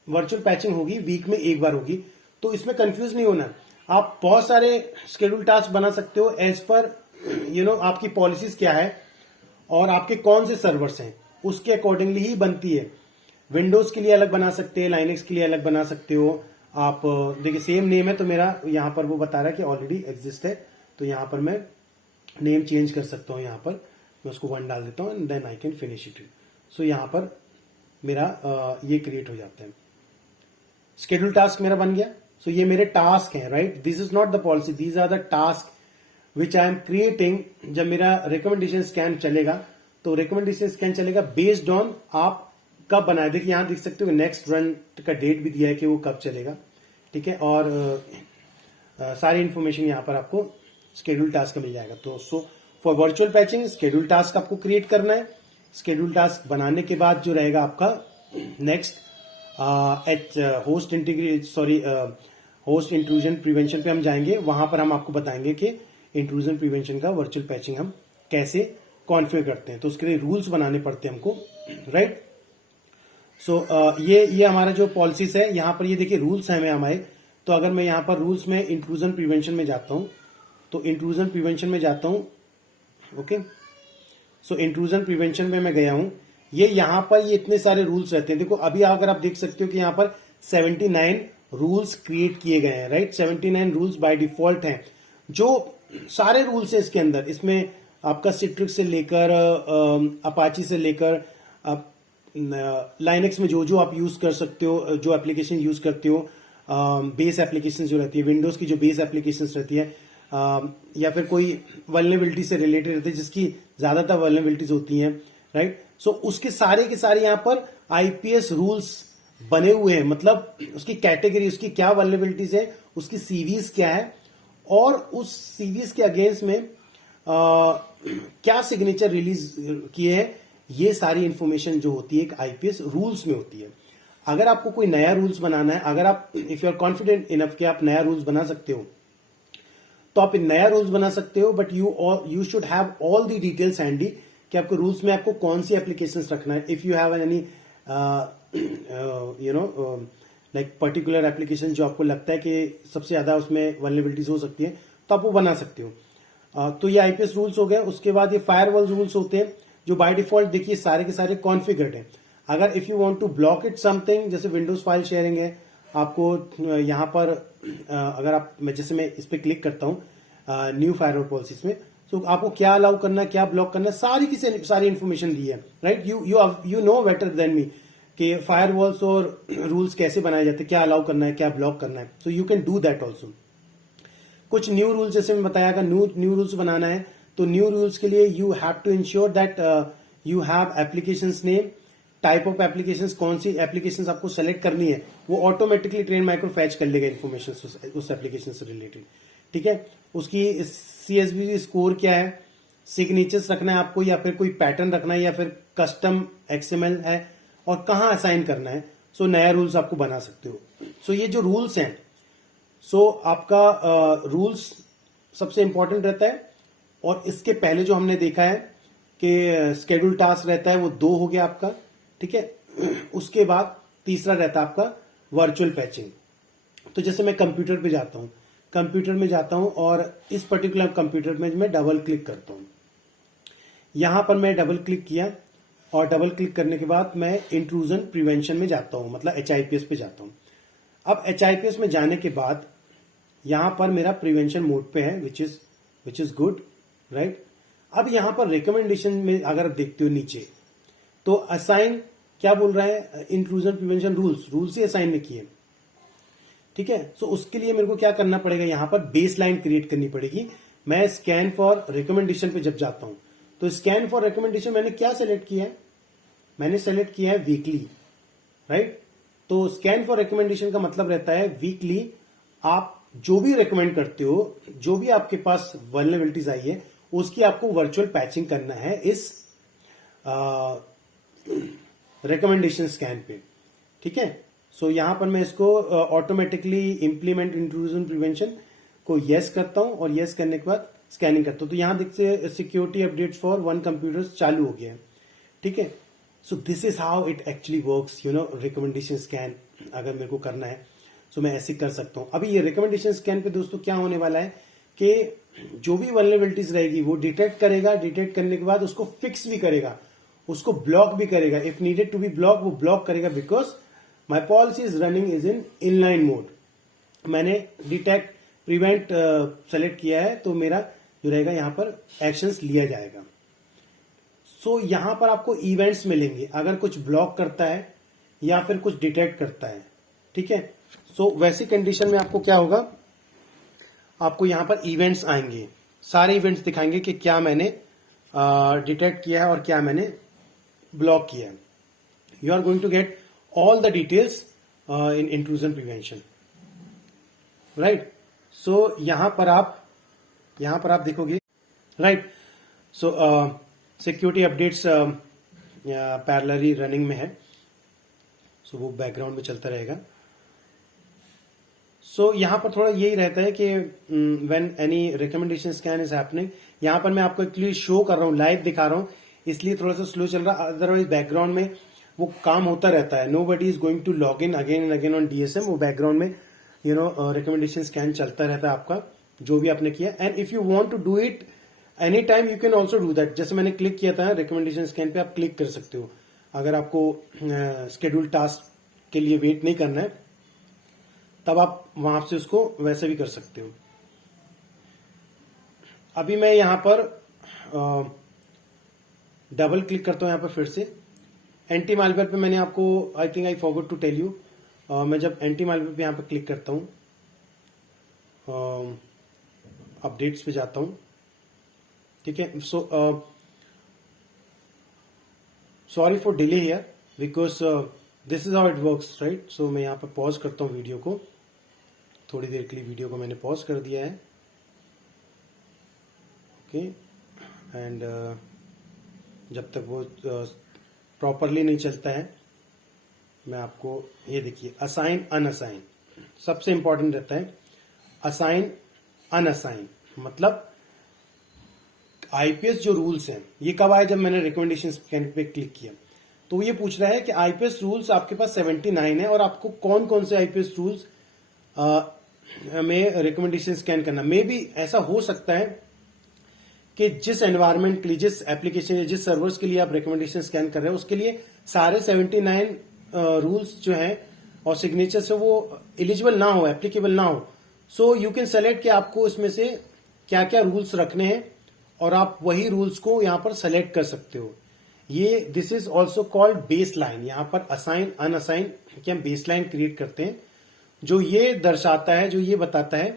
वर्चुअल पैचिंग होगी, वीक में एक बार होगी। तो इसमें कंफ्यूज नहीं होना, आप बहुत सारे स्केड्यूल टास्क बना सकते हो एज पर आपकी पॉलिसीज क्या है और आपके कौन से सर्वर्स हैं, उसके अकॉर्डिंगली ही बनती है। विंडोज के लिए अलग बना सकते हैं, लाइनेक्स के लिए अलग बना सकते हो आप। देखिए सेम नेम है तो मेरा यहाँ पर वो बता रहा है कि ऑलरेडी एग्जिस्ट है, तो यहाँ पर मैं नेम चेंज कर सकता हूँ। यहाँ पर मैं उसको 1 डाल देता हूँ and then I can finish it. So यहाँ पर मेरा ये क्रिएट हो जाता है, स्केड्यूल टास्क मेरा बन गया। सो ये मेरे टास्क हैं, right. This is not the policy, these are the tasks which I am creating. जब मेरा रिकमेंडेशन स्कैन चलेगा तो रिकमेंडेशन स्कैन चलेगा बेस्ड ऑन आप कब बनाए। देखिए यहां देख सकते हो नेक्स्ट रन का डेट भी दिया है कि वो कब चलेगा, ठीक है। और सारी इंफॉर्मेशन यहां पर आपको स्केड्यूल टास्क का मिल जाएगा। तो so for virtual patching schedule task आपको क्रिएट करना है। स्केड्यूल टास्क बनाने के बाद जो रहेगा आपका नेक्स्ट होस्ट इंट्रूजन प्रिवेंशन पे हम जाएंगे। वहां पर हम आपको बताएंगे कि इंट्रूजन प्रिवेंशन का वर्चुअल पैचिंग हम कैसे कॉन्फ़िगर करते हैं। तो उसके लिए रूल्स बनाने पड़ते हैं हमको, राइट। सो ये हमारा जो पॉलिसीज है, यहां पर ये देखिए रूल्स हैं हमारे। तो अगर मैं यहां पर रूल्स में इंट्रूजन प्रिवेंशन में जाता हूं, तो इंट्रूजन प्रिवेंशन में जाता हूं, ओके। सो इंट्रूजन प्रिवेंशन में मैं गया हूं। ये यहां पर ये इतने सारे रूल्स रहते हैं। देखो अभी अगर आप देख सकते हो कि यहां पर 79 रूल्स क्रिएट किए गए हैं, राइट। 79 रूल्स बाय डिफॉल्ट हैं, जो सारे रूल्स हैं इसके अंदर। इसमें आपका सिट्रिक्स से लेकर अपाची से लेकर लाइनक्स में जो जो आप यूज कर सकते हो, जो एप्लीकेशन यूज करते हो, बेस एप्लीकेशन जो रहती है, विंडोज की जो बेस एप्लीकेशन रहती है, या फिर कोई वल्नरेबिलिटी से रिलेटेड रहती है जिसकी ज्यादातर वल्नरेबिलिटीज होती हैं, राइट। सो उसके सारे के सारे यहां पर आईपीएस रूल्स बने हुए हैं। मतलब उसकी कैटेगरी, उसकी क्या वल्नरेबिलिटीज है, उसकी सीवीज क्या है, और उस सीवीज के अगेंस्ट में क्या सिग्नेचर रिलीज किए हैं, ये सारी इंफॉर्मेशन जो होती है एक आईपीएस रूल्स में होती है। अगर आपको कोई नया रूल्स बनाना है, अगर आप if you are confident enough कि आप नया रूल्स बना सकते हो, तो आप नया रूल्स बना सकते हो। But you should have all the details handy कि आपको रूल्स में आपको कौन सी एप्लीकेशंस रखना है। If you have any like particular application जो आपको लगता है कि सबसे ज्यादा उसमें वल्नरेबिलिटीज हो सकती है, तो आप वो बना सकते हो। तो ये आईपीएस रूल्स हो गए। उसके बाद ये फायरवॉल रूल्स होते हैं जो बाय डिफॉल्ट देखिए सारे के सारे कॉन्फ़िगर्ड हैं। अगर if you want to block it something, जैसे विंडोज फाइल शेयरिंग है, आपको यहां पर अगर आप जैसे मैं इस पर क्लिक करता हूं न्यू फायरवॉल पॉलिसीज में, तो आपको क्या अलाउ करना है, क्या ब्लॉक करना है, सारी की सारी इन्फॉर्मेशन दी है, right. You know better than me कि फायरवॉल्स और रूल्स कैसे बनाए जाते हैं, क्या अलाउ करना है, क्या ब्लॉक करना है। सो you can do that also. कुछ न्यू रूल्स जैसे मैं बताया, अगर न्यू रूल्स बनाना है तो न्यू रूल्स के लिए you have to ensure that you have applications name, type of applications, कौन सी एप्लीकेशंस आपको सेलेक्ट करनी है, वो ऑटोमेटिकली ट्रेन माइक्रो फैच कर लेगा इन्फॉर्मेशन उस एप्लीकेशन से रिलेटेड, ठीक है। उसकी सीएसवी स्कोर क्या है, सिग्नेचर्स रखना है आपको, या फिर कोई पैटर्न रखना है, या फिर कस्टम एक्सएमएल है, और कहां असाइन करना है। सो नया रूल्स आपको बना सकते हो। सो ये जो रूल्स हैं, सो आपका रूल्स सबसे इंपॉर्टेंट रहता है। और इसके पहले जो हमने देखा है कि स्केड्यूल टास्क रहता है, वो 2 हो गया आपका, ठीक है। उसके बाद तीसरा रहता है आपका वर्चुअल पैचिंग। तो जैसे मैं कंप्यूटर पे जाता हूं, कंप्यूटर में जाता हूं और इस पर्टिकुलर कंप्यूटर में मैं डबल क्लिक करता हूं। यहां पर मैं डबल क्लिक किया, और डबल क्लिक करने के बाद मैं इंट्रूजन प्रिवेंशन में जाता हूं, मतलब एचआईपीएस पे जाता हूं। अब एचआईपीएस में जाने के बाद यहां पर मेरा प्रिवेंशन मोड पे है, विच इज गुड, राइट। अब यहां पर रिकमेंडेशन में अगर आप देखते हो नीचे, तो असाइन क्या बोल रहा है, इंट्रूजन प्रिवेंशन रूल्स ही असाइन में किए, ठीक है। सो उसके लिए मेरे को क्या करना पड़ेगा, यहां पर बेस लाइन क्रिएट करनी पड़ेगी। मैं स्कैन फॉर रिकमेंडेशन पे जब जाता हूं, तो स्कैन फॉर रिकमेंडेशन मैंने क्या सेलेक्ट किया है, मैंने सेलेक्ट किया है वीकली, राइट। तो स्कैन फॉर रिकमेंडेशन का मतलब रहता है वीकली आप जो भी रिकमेंड करते हो, जो भी आपके पास वल्नरेबिलिटीज आई है, उसकी आपको वर्चुअल पैचिंग करना है इस रिकमेंडेशन स्कैन पे, ठीक है। सो यहां पर मैं इसको ऑटोमेटिकली इंप्लीमेंट इंट्रूजन प्रिवेंशन को यस करता हूं, और यस करने के बाद स्कैनिंग करता हूं। तो यहां देखते सिक्योरिटी अपडेट्स फॉर 1 कंप्यूटर चालू हो गया है, ठीक है। So this is how it actually works, you know, recommendation scan अगर मेरे को करना है, सो मैं ऐसे कर सकता हूं। अभी ये रिकमेंडेशन स्कैन पे दोस्तों क्या होने वाला है कि जो भी वल्नरेबिलिटीज रहेगी वो डिटेक्ट करेगा, डिटेक्ट करने के बाद उसको फिक्स भी करेगा, उसको ब्लॉक भी करेगा। If needed to be block, वो ब्लॉक करेगा, because my policy is running is in inline mode. मैंने डिटेक्ट प्रिवेंट सेलेक्ट किया है, तो मेरा जो रहेगा यहां पर एक्शंस लिया जाएगा। सो यहां पर आपको इवेंट्स मिलेंगे, अगर कुछ ब्लॉक करता है या फिर कुछ डिटेक्ट करता है, ठीक है। सो वैसी कंडीशन में आपको क्या होगा, आपको यहां पर इवेंट्स आएंगे, सारे इवेंट्स दिखाएंगे कि क्या मैंने डिटेक्ट किया है और क्या मैंने ब्लॉक किया है। You are going to get all the details in intrusion prevention, right. So यहां पर आप देखोगे, right. So security updates parallelly running में है, सो वो बैकग्राउंड में चलता रहेगा। सो यहाँ पर थोड़ा यही रहता है कि when any recommendation scan is happening, यहाँ पर मैं आपको एक्चुअली शो कर रहा हूँ, लाइव दिखा रहा हूँ, इसलिए थोड़ा सा स्लो चल रहा है। अदरवाइज बैकग्राउंड में वो काम होता रहता है। Nobody is going to log in again and again on DSM. वो बैकग्राउंड में रिकमेंडेशन स्कैन चलता रहता है आपका, जो भी आपने किया। And if you want to do it any time you can also do that. जैसे मैंने क्लिक किया था रिकमेंडेशन स्कैन पे, आप क्लिक कर सकते हो। अगर आपको शेड्यूल टास्क के लिए वेट नहीं करना है तब आप वहां से उसको वैसे भी कर सकते हो। अभी मैं यहां पर डबल क्लिक करता हूं, यहां पर फिर से एंटी मालवेयर पे मैंने आपको I think I forgot to tell you, मैं जब एंटी मालवेयर पे यहां पर क्लिक करता हूं, अपडेट्स पे जाता हूं, ठीक है। So sorry for delay here because this is how it works, right. So मैं यहां पर पॉज करता हूं वीडियो को, थोड़ी देर के लिए वीडियो को मैंने पॉज कर दिया है, ओके। एंड जब तक वो प्रॉपरली नहीं चलता है, मैं आपको ये देखिए असाइन अनअसाइन सबसे इंपॉर्टेंट रहता है। असाइन अनअसाइन मतलब आईपीएस जो रूल्स हैं, ये कब आए, जब मैंने रिकमेंडेशन स्कैन पे क्लिक किया तो ये पूछ रहा है कि आईपीएस रूल्स आपके पास 79 है और आपको कौन कौन से आईपीएस रूल्स में रिकमेंडेशन स्कैन करना। मे बी ऐसा हो सकता है कि जिस एनवायरमेंट के लिए, जिस एप्लीकेशन या जिस सर्वर्स के लिए आप रिकमेंडेशन स्कैन कर रहे हैं उसके लिए सारे 79 रूल्स जो हैं और सिग्नेचर से वो एलिजिबल ना हो, एप्लीकेबल ना हो। सो यू कैन सेलेक्ट कि आपको इसमें से क्या क्या रूल्स रखने हैं और आप वही रूल्स को यहां पर सेलेक्ट कर सकते हो। ये this is also called base line. यहां पर असाइन अनअसाइन की हम बेस लाइन क्रिएट करते हैं, जो ये दर्शाता है, जो ये बताता है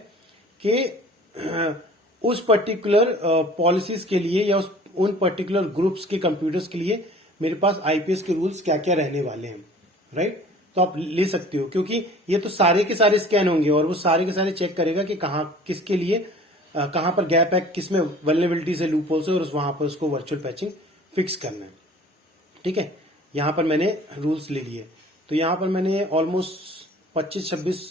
कि उस पर्टिकुलर पॉलिसीज के लिए या उन पर्टिकुलर ग्रुप्स के कंप्यूटर्स के लिए मेरे पास आईपीएस के रूल्स क्या क्या रहने वाले हैं, राइट। तो आप ले सकते हो, क्योंकि ये तो सारे के सारे स्कैन होंगे और वो सारे के सारे चेक करेगा कि कहां किसके लिए कहां पर गैप है, किसमें वल्नरेबिलिटीज है, लूप होल्स है, और वहां पर उसको वर्चुअल पैचिंग फिक्स करना है, ठीक है। यहां पर मैंने रूल्स ले लिए, तो यहां पर मैंने ऑलमोस्ट 25-26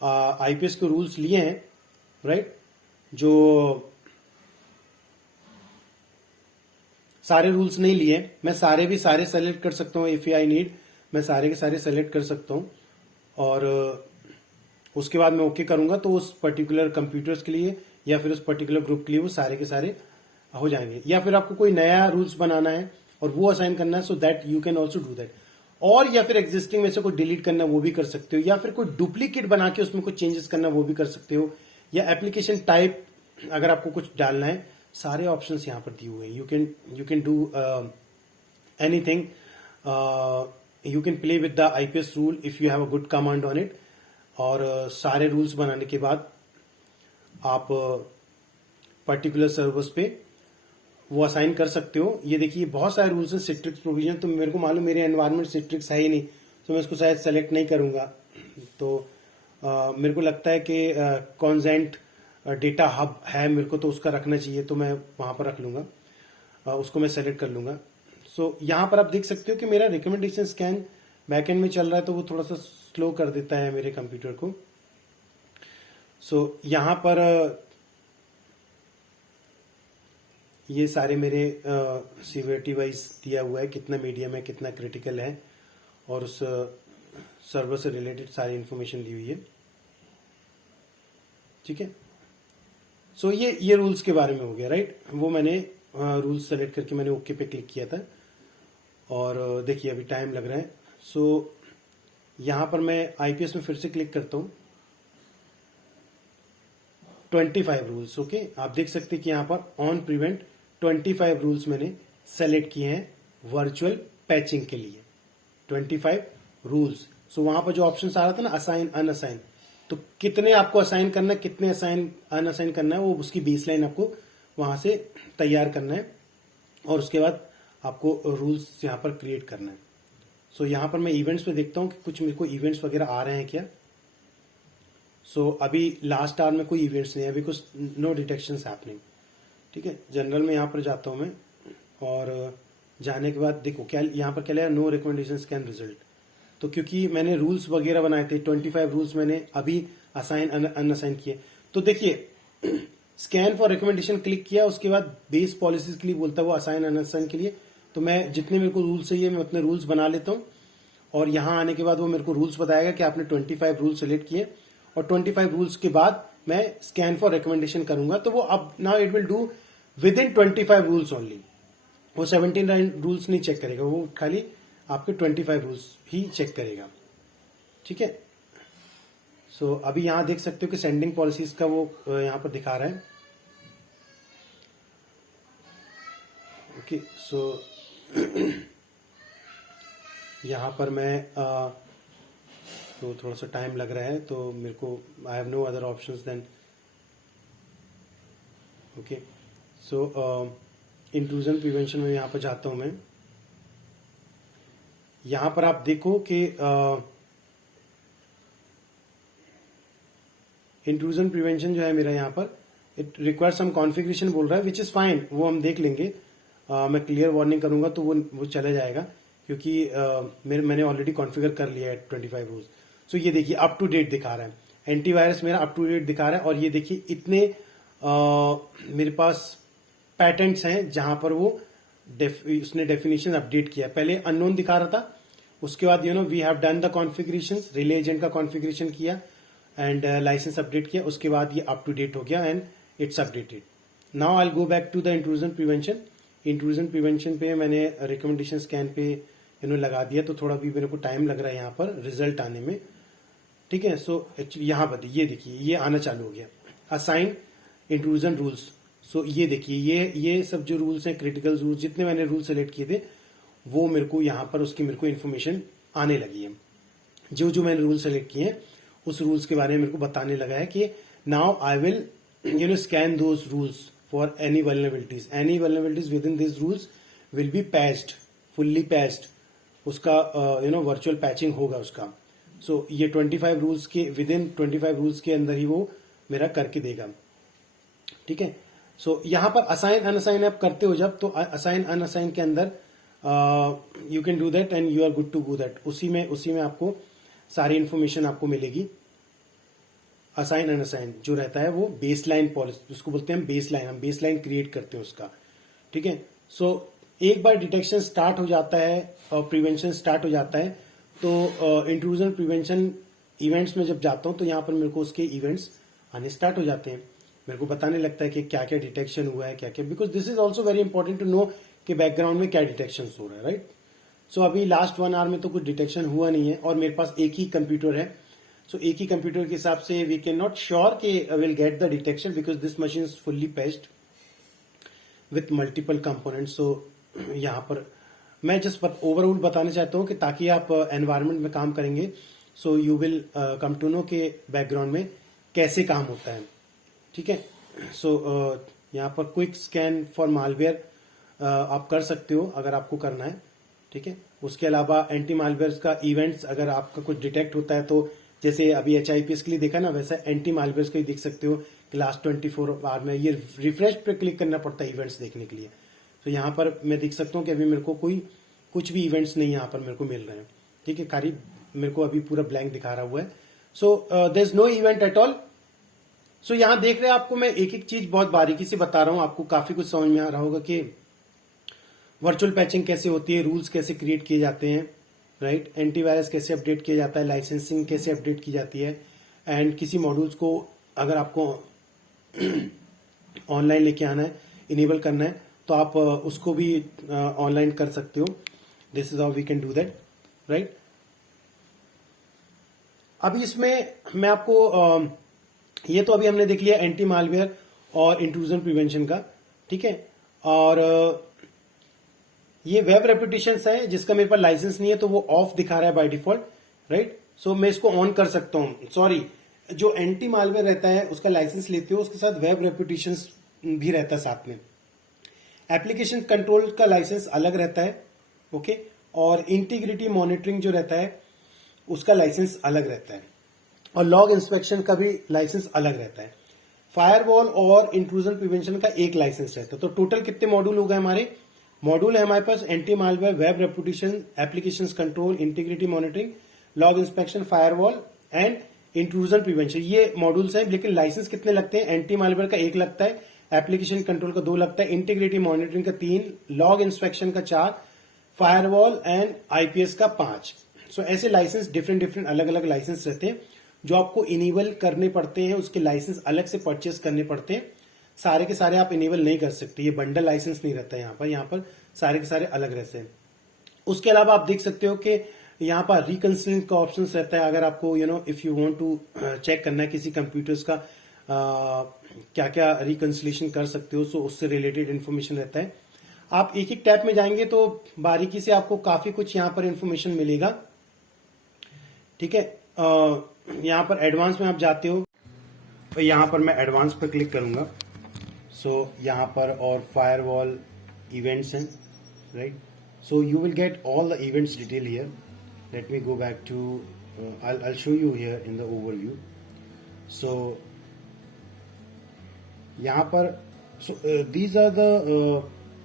आईपीएस के रूल्स लिए हैं, राइट। जो सारे रूल्स नहीं लिए, मैं सारे भी सारे सेलेक्ट कर सकता हूँ। इफ आई नीड मैं सारे के सारे सेलेक्ट कर सकता हूँ और उसके बाद मैं ओके करूंगा तो उस पर्टिकुलर कंप्यूटर्स के लिए या फिर उस पर्टिकुलर ग्रुप के लिए वो सारे के सारे हो जाएंगे। या फिर आपको कोई नया रूल्स बनाना है और वो असाइन करना है, so that you can also do that. और या फिर एग्जिस्टिंग में से कोई डिलीट करना है वो भी कर सकते हो, या फिर कोई डुप्लीकेट बना के उसमें कुछ चेंजेस करना है वो भी कर सकते हो, या एप्लीकेशन टाइप अगर आपको कुछ डालना है, सारे ऑप्शंस यहां पर दिए हुए हैं। You can do anything, you can play with the IPS rule if you have a good command on it. और सारे रूल्स बनाने के बाद आप पर्टिकुलर सर्वर्स पे वो असाइन कर सकते हो। ये देखिए बहुत सारे रूल्स हैं। सिट्रिक्स प्रोविजन तो मेरे को मालूम, मेरे एनवायरमेंट सिट्रिक्स है ही नहीं, तो मैं इसको शायद सेलेक्ट नहीं करूंगा। तो मेरे को लगता है कि कॉन्जेंट डेटा हब है मेरे को, तो उसका रखना चाहिए, तो मैं वहां पर रख लूंगा, उसको मैं सेलेक्ट कर लूंगा। सो यहां पर आप देख सकते हो कि मेरा रिकमेंडेशन स्कैन बैकएंड में चल रहा है, तो वो थोड़ा सा स्लो कर देता है मेरे कंप्यूटर को। सो यहां पर ये सारे मेरे सीवियरिटी वाइज दिया हुआ है, कितना मीडियम है, कितना क्रिटिकल है, और उस सर्वर से रिलेटेड सारी इंफॉर्मेशन दी हुई है, ठीक है। सो ये रूल्स के बारे में हो गया, राइट। वो मैंने रूल्स सेलेक्ट करके मैंने ओके पे क्लिक किया था और देखिए अभी टाइम लग रहा है। सो यहां पर मैं आईपीएस में फिर से क्लिक करता हूं, 25 रूल्स, ओके। आप देख सकते हैं कि यहां पर ऑन प्रिवेंट 25 रूल्स मैंने सेलेक्ट किए हैं वर्चुअल पैचिंग के लिए, 25 रूल्स। सो वहां पर जो ऑप्शन आ रहा था ना असाइन अनअसाइन, तो कितने आपको असाइन करना है, कितने असाइन अनअसाइन करना है, वो उसकी बेसलाइन आपको वहां से तैयार करना है और उसके बाद आपको रूल्स यहां पर क्रिएट करना है। सो यहां पर मैं इवेंट्स में देखता हूं कि कुछ मेरे को इवेंट्स वगैरह आ रहे हैं क्या। सो अभी लास्ट आवर में कोई इवेंट्स नहीं है, अभी कुछ नो डिटेक्शन हैपनिंग, ठीक है। जनरल में यहां पर जाता हूं मैं और जाने के बाद देखो क्या यहां पर क्या लिया, नो रिकमेंडेशन स्कैन रिजल्ट। तो क्योंकि मैंने रूल्स वगैरह बनाए थे, 25 रूल्स मैंने अभी असाइन अनअसाइन किए। तो देखिए स्कैन फॉर रिकमेंडेशन क्लिक किया, उसके बाद बेस पॉलिसीज के लिए बोलता है वो असाइन अनअसाइन के लिए। तो मैं जितने मेरे को रूल्स चाहिए मैं उतने रूल्स बना लेता हूँ, और यहां आने के बाद वो मेरे को रूल्स बताएगा कि आपने 25 रूल्स सेलेक्ट किए, और 25 रूल्स के बाद मैं स्कैन फॉर रिकमेंडेशन करूंगा। तो वो अब now it will do with in 25 rules only. वो 79 रूल्स नहीं चेक करेगा, वो खाली आपके 25 रूल्स ही चेक करेगा। ठीक है। सो अभी यहां देख सकते हो कि सेंडिंग पॉलिसीज का वो यहां पर दिखा रहा है। ओके सो यहां पर मैं तो थोड़ा सा टाइम लग रहा है, तो मेरे को I have no other options then okay. So intrusion prevention में यहां पर जाता हूं मैं। यहां पर आप देखो कि इंट्रूजन प्रिवेंशन जो है मेरा यहां पर इट रिक्वायर सम कॉन्फ़िगरेशन बोल रहा है, विच इज फाइन, वो हम देख लेंगे। मैं क्लियर वार्निंग करूंगा तो वो चला जाएगा, क्योंकि मैंने ऑलरेडी कॉन्फ़िगर कर लिया है 25 रूल्स। सो ये देखिए अप टू डेट दिखा रहा है, एंटीवायरस मेरा अप टू डेट दिखा रहा है। और ये देखिए इतने मेरे पास पैटेंट्स हैं जहां पर वो उसने डेफिनेशन अपडेट किया। पहले अननोन दिखा रहा था, उसके बाद we have done the configuration, relay agent का कॉन्फ़िगरेशन किया एंड लाइसेंस अपडेट किया, उसके बाद ये अप टू डेट हो गया and it's updated. Now I will go back to the intrusion prevention. Intrusion prevention पे मैंने रिकमेंडेशन स्कैन पे लगा दिया, तो थोड़ा भी मेरे को टाइम लग रहा है यहाँ पर रिजल्ट आने में। ठीक है। सो एक्चुअली यहाँ पर ये देखिए ये आना चालू हो गया, असाइन इंट्रूजन रूल्स। सो ये देखिए ये सब जो रूल्स हैं, क्रिटिकल रूल्स, जितने मैंने रूल सेलेक्ट किए थे वो मेरे को यहाँ पर उसकी मेरे को इन्फॉर्मेशन आने लगी है। जो जो मैंने रूल सेलेक्ट किए हैं उस रूल्स के बारे में मेरे को बताने लगा है कि now I will scan those rules for any vulnerabilities with in this rules will be patched, fully patched, उसका वर्चुअल पैचिंग होगा उसका। सो ये 25 रूल्स के विद इन 25 रूल्स के अंदर ही वो मेरा करके देगा। ठीक है। सो यहां पर असाइन अनअसाइन आप करते हो जब, तो असाइन अनअसाइन के अंदर you can do that and you are good to go that. उसी में आपको सारी इंफॉर्मेशन आपको मिलेगी। असाइन अनअसाइन जो रहता है वो बेसलाइन पॉलिसी, उसको बोलते हैं बेसलाइन, हम बेसलाइन क्रिएट करते हैं उसका। ठीक है। सो एक बार डिटेक्शन स्टार्ट हो जाता है और प्रिवेंशन स्टार्ट हो जाता है, तो इंट्रूजन प्रिवेंशन इवेंट्स में जब जाता हूं तो यहां पर मेरे को उसके इवेंट्स आने स्टार्ट हो जाते हैं। मेरे को बताने लगता है कि क्या क्या डिटेक्शन हुआ है, क्या क्या, because this is also very important to know कि बैकग्राउंड में क्या डिटेक्शन हो रहा है, राइट। सो अभी लास्ट 1 आवर में तो कुछ डिटेक्शन हुआ नहीं है, और मेरे पास एक ही कंप्यूटर है। सो एक ही कंप्यूटर के हिसाब से वी कैन नॉट श्योर कि will get the detection, because this machine is fully patched with multiple components. So यहाँ पर मैं जस्ट ओवरऑल बताना चाहता हूँ कि ताकि आप एनवायरनमेंट में काम करेंगे, so you will come to know के बैकग्राउंड में कैसे काम होता है। ठीक है। सो यहाँ पर क्विक स्कैन फॉर मालवेयर आप कर सकते हो अगर आपको करना है। ठीक है। उसके अलावा एंटी मालवेयर का इवेंट्स अगर आपका कुछ डिटेक्ट होता है, तो जैसे अभी HIPS के लिए देखा ना, वैसा एंटी मालवेयर का ही देख सकते हो कि लास्ट 24 आवर में ये रिफ्रेश पे क्लिक करना पड़ता है इवेंट्स देखने के लिए। तो यहाँ पर मैं देख सकता हूँ कि अभी मेरे को कुछ भी इवेंट्स नहीं यहाँ पर मेरे को मिल रहे हैं। ठीक है। खाली मेरे को अभी पूरा ब्लैंक दिखा रहा हुआ है। So there is no event at all. So यहाँ देख रहे हैं आपको मैं एक एक चीज बहुत बारीकी से बता रहा हूँ, आपको काफी कुछ समझ में आ रहा होगा कि वर्चुअल पैचिंग कैसे होती है, रूल्स कैसे क्रिएट किए जाते हैं, राइट, एंटीवायरस कैसे अपडेट किया जाता है, लाइसेंसिंग कैसे अपडेट की जाती है, एंड किसी मॉड्यूल्स को अगर आपको ऑनलाइन लेके आना है, इनेबल करना है, तो आप उसको भी ऑनलाइन कर सकते हो। This is how we can do that, right. अभी इसमें मैं आपको ये तो अभी हमने देख लिया एंटी मालवेयर और इंट्रूजन प्रिवेंशन का। ठीक है। और ये वेब रेपुटेशंस है जिसका मेरे पास लाइसेंस नहीं है, तो वो ऑफ दिखा रहा है बाय डिफॉल्ट, राइट। सो मैं इसको ऑन कर सकता हूं। सॉरी, जो एंटी मालवेयर रहता है उसका लाइसेंस लेते हो, उसके साथ वेब रेपुटेशंस भी रहता है साथ में। एप्लीकेशन कंट्रोल का लाइसेंस अलग रहता है, ओके, और इंटीग्रिटी मॉनिटरिंग जो रहता है उसका लाइसेंस अलग रहता है, और लॉग इंस्पेक्शन का भी लाइसेंस अलग रहता है। फायरवॉल और इंट्रूजन प्रिवेंशन का एक लाइसेंस रहता है। तो टोटल कितने मॉड्यूल हो गए हमारे? मॉड्यूल है हमारे पास anti malware, web reputation, application control, integrity monitoring, log inspection, firewall and intrusion prevention, ये मॉड्यूल्स हैं, लेकिन लाइसेंस कितने लगते हैं? एंटी मालवेयर का 1 लगता है, एप्लीकेशन कंट्रोल का 2 लगता है, इंटीग्रिटी मॉनिटरिंग का 3, लॉग इंस्पेक्शन का 4, फायरवॉल एंड आईपीएस का 5। सो ऐसे लाइसेंस डिफरेंट अलग अलग लाइसेंस रहते हैं जो आपको इनेबल करने पड़ते हैं, उसके लाइसेंस अलग से परचेस करने पड़ते हैं। सारे के सारे आप इनेबल नहीं कर सकते, ये बंडल लाइसेंस नहीं रहता है यहाँ पर सारे के सारे अलग रहते हैं। उसके अलावा आप देख सकते हो कि यहाँ पर रिकंसिलिंग का ऑप्शन रहता है। अगर आपको if you want to check करना है किसी कंप्यूटर्स का क्या क्या रिकंसिलेशन कर सकते हो, सो उससे रिलेटेड इन्फॉर्मेशन रहता है। आप एक एक टैब में जाएंगे तो बारीकी से आपको काफी कुछ यहाँ पर इन्फॉर्मेशन मिलेगा। ठीक है, यहाँ पर एडवांस में आप जाते हो तो यहाँ पर मैं एडवांस पर क्लिक करूंगा। सो यहाँ पर और फायरवॉल इवेंट्स हैं, right. So you will get all the events detail here. Let me go back to I'll show you here in the overview. So यहाँ पर these are the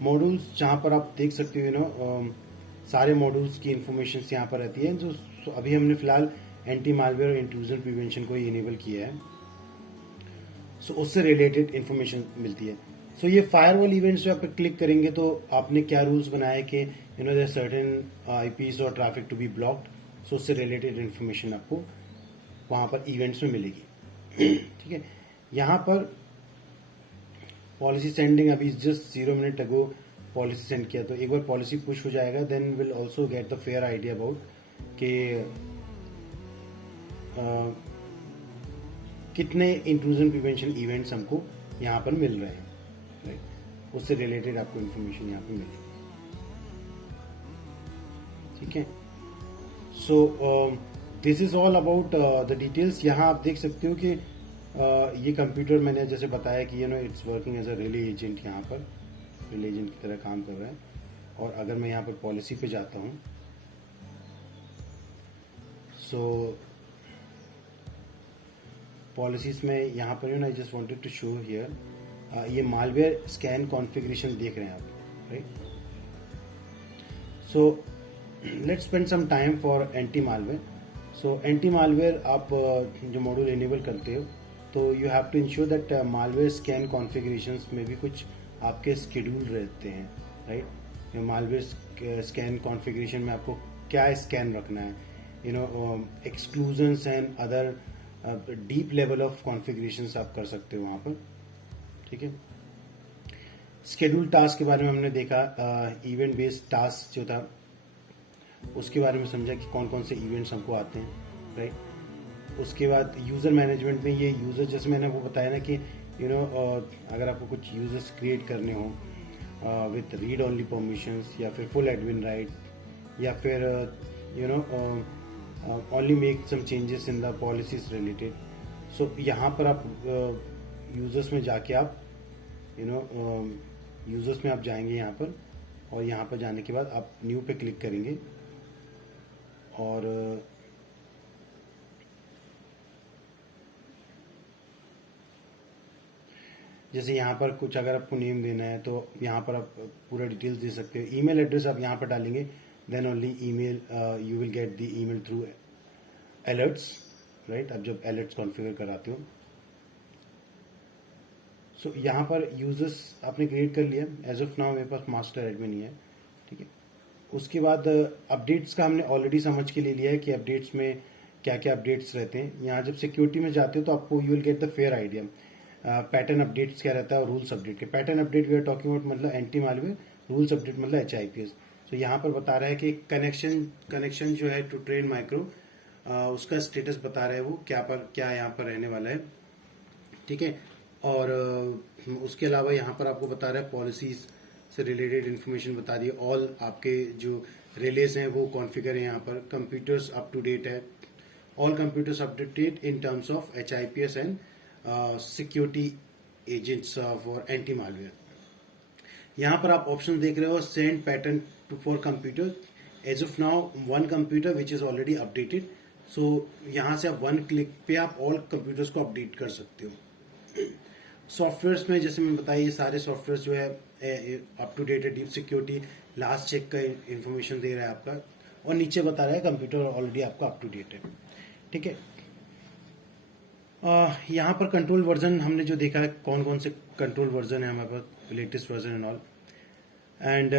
modules जहाँ पर आप देख सकते हो सारे मॉड्यूल्स की इंफॉर्मेशन यहाँ पर रहती है। जो अभी हमने फिलहाल एंटी मालवेयर और इंट्रूजन प्रिवेंशन को इनेबल किया है, सो उससे रिलेटेड इंफॉर्मेशन मिलती है। सो ये फायरवॉल इवेंट्स पे आप क्लिक करेंगे तो आपने क्या रूल्स बनाए कि देयर सर्टेन आईपीस और ट्रैफिक टू बी ब्लॉक्ड, सो उससे रिलेटेड इंफॉर्मेशन आपको वहां पर इवेंट्स में मिलेगी। ठीक है, यहाँ पर पॉलिसी सेंडिंग अभी just 0 minute ago policy send किया, तो एक बार पॉलिसी पुश हो जाएगा then will also get the fair idea about कि कितने इंट्रूजन प्रिवेंशन इवेंट्स हमको यहाँ पर मिल रहे हैं, राइट। उससे रिलेटेड आपको इन्फॉर्मेशन यहाँ पे मिलेगी। ठीक है, so this is all about the details. यहाँ आप देख सकते हो कि ये कंप्यूटर मैंने जैसे बताया कि it's working as a relay agent, यहाँ पर रिले एजेंट की तरह काम कर रहा है। और अगर मैं यहाँ पर पॉलिसी पे जाता हूँ, सो पॉलिसीज में यहाँ पर I just wanted to show here ये मालवेयर स्कैन कॉन्फ़िगरेशन देख रहे हैं आप, right. So let's spend some time for anti malware. So anti malware आप जो मॉड्यूल इनेबल करते हो तो you have to ensure that malware scan configurations में भी कुछ आपके शेड्यूल रहते हैं, राइट। मालवेयर स्कैन कॉन्फ़िगरेशन में आपको क्या स्कैन रखना है, exclusions and other deep level of configurations आप कर सकते हो वहां पर। ठीक है, स्केड्यूल टास्क के बारे में हमने देखा, इवेंट बेस्ड टास्क जो था उसके बारे में समझा कि कौन कौन से इवेंट्स हमको आते हैं, राइट। उसके बाद यूजर मैनेजमेंट में ये यूजर, जैसे मैंने आपको बताया ना कि अगर आपको कुछ यूजर्स क्रिएट करने हो विथ रीड ओनली परमिशंस या फिर फुल एडमिन राइट या फिर only make some changes in the policies related, so यहाँ पर आप यूजर्स में जाके आप यूजर्स में आप जाएंगे यहाँ पर, और यहाँ पर जाने के बाद आप न्यू पे क्लिक करेंगे और जैसे यहाँ पर कुछ अगर आपको नेम देना है तो यहाँ पर आप पूरा डिटेल्स दे सकते हो। ईमेल एड्रेस आप यहाँ पर डालेंगे, then only email you will get the email through alerts, right. अब जब अलर्ट्स कॉन्फ़िगर कराते हो, सो यहाँ पर यूजर्स आपने क्रिएट कर लिया। एज ऑफ नाउ मेरे पास मास्टर एडमिन ही है, ठीक है। उसके बाद अपडेट्स का हमने ऑलरेडी समझ के ले लिया है कि अपडेट्स में क्या क्या अपडेट्स रहते हैं। यहाँ जब सिक्योरिटी में जाते हो तो आपको you will get the fair idea pattern updates क्या रहता है और रूल्स अपडेट के। Pattern update we are talking about मतलब एंटी मालवेयर, रूल्स अपडेट मतलब HIPS। तो यहाँ पर बता रहा है कि कनेक्शन जो है टू ट्रेन माइक्रो उसका स्टेटस बता रहा है वो क्या यहाँ पर रहने वाला है, ठीक है। और उसके अलावा यहाँ पर आपको बता रहा है पॉलिसीज से रिलेटेड इन्फॉर्मेशन बता दी। ऑल आपके जो रिलेज हैं वो कॉन्फ़िगर है यहाँ पर। कंप्यूटर्स अप टू डेट है, all computers up to date in terms of HIPS and security agents for anti malware. यहाँ पर आप ऑप्शन देख रहे हो send pattern to for computer. As of now one computer which is already updated, so यहाँ से आप one click पे आप ऑल कंप्यूटर्स को अपडेट कर सकते हो। सॉफ्टवेयर्स में जैसे मैं बताया ये सारे सॉफ्टवेयर जो है अप टू डेट है। डीप सिक्योरिटी लास्ट चेक का इंफॉर्मेशन दे रहा है आपका, और नीचे बता रहा है कंप्यूटर ऑलरेडी आपका अप टू डेट है, ठीक है। यहाँ पर कंट्रोल वर्जन हमने जो देखा है, कौन कौन से कंट्रोल वर्जन है हमारे पास, latest version and all. And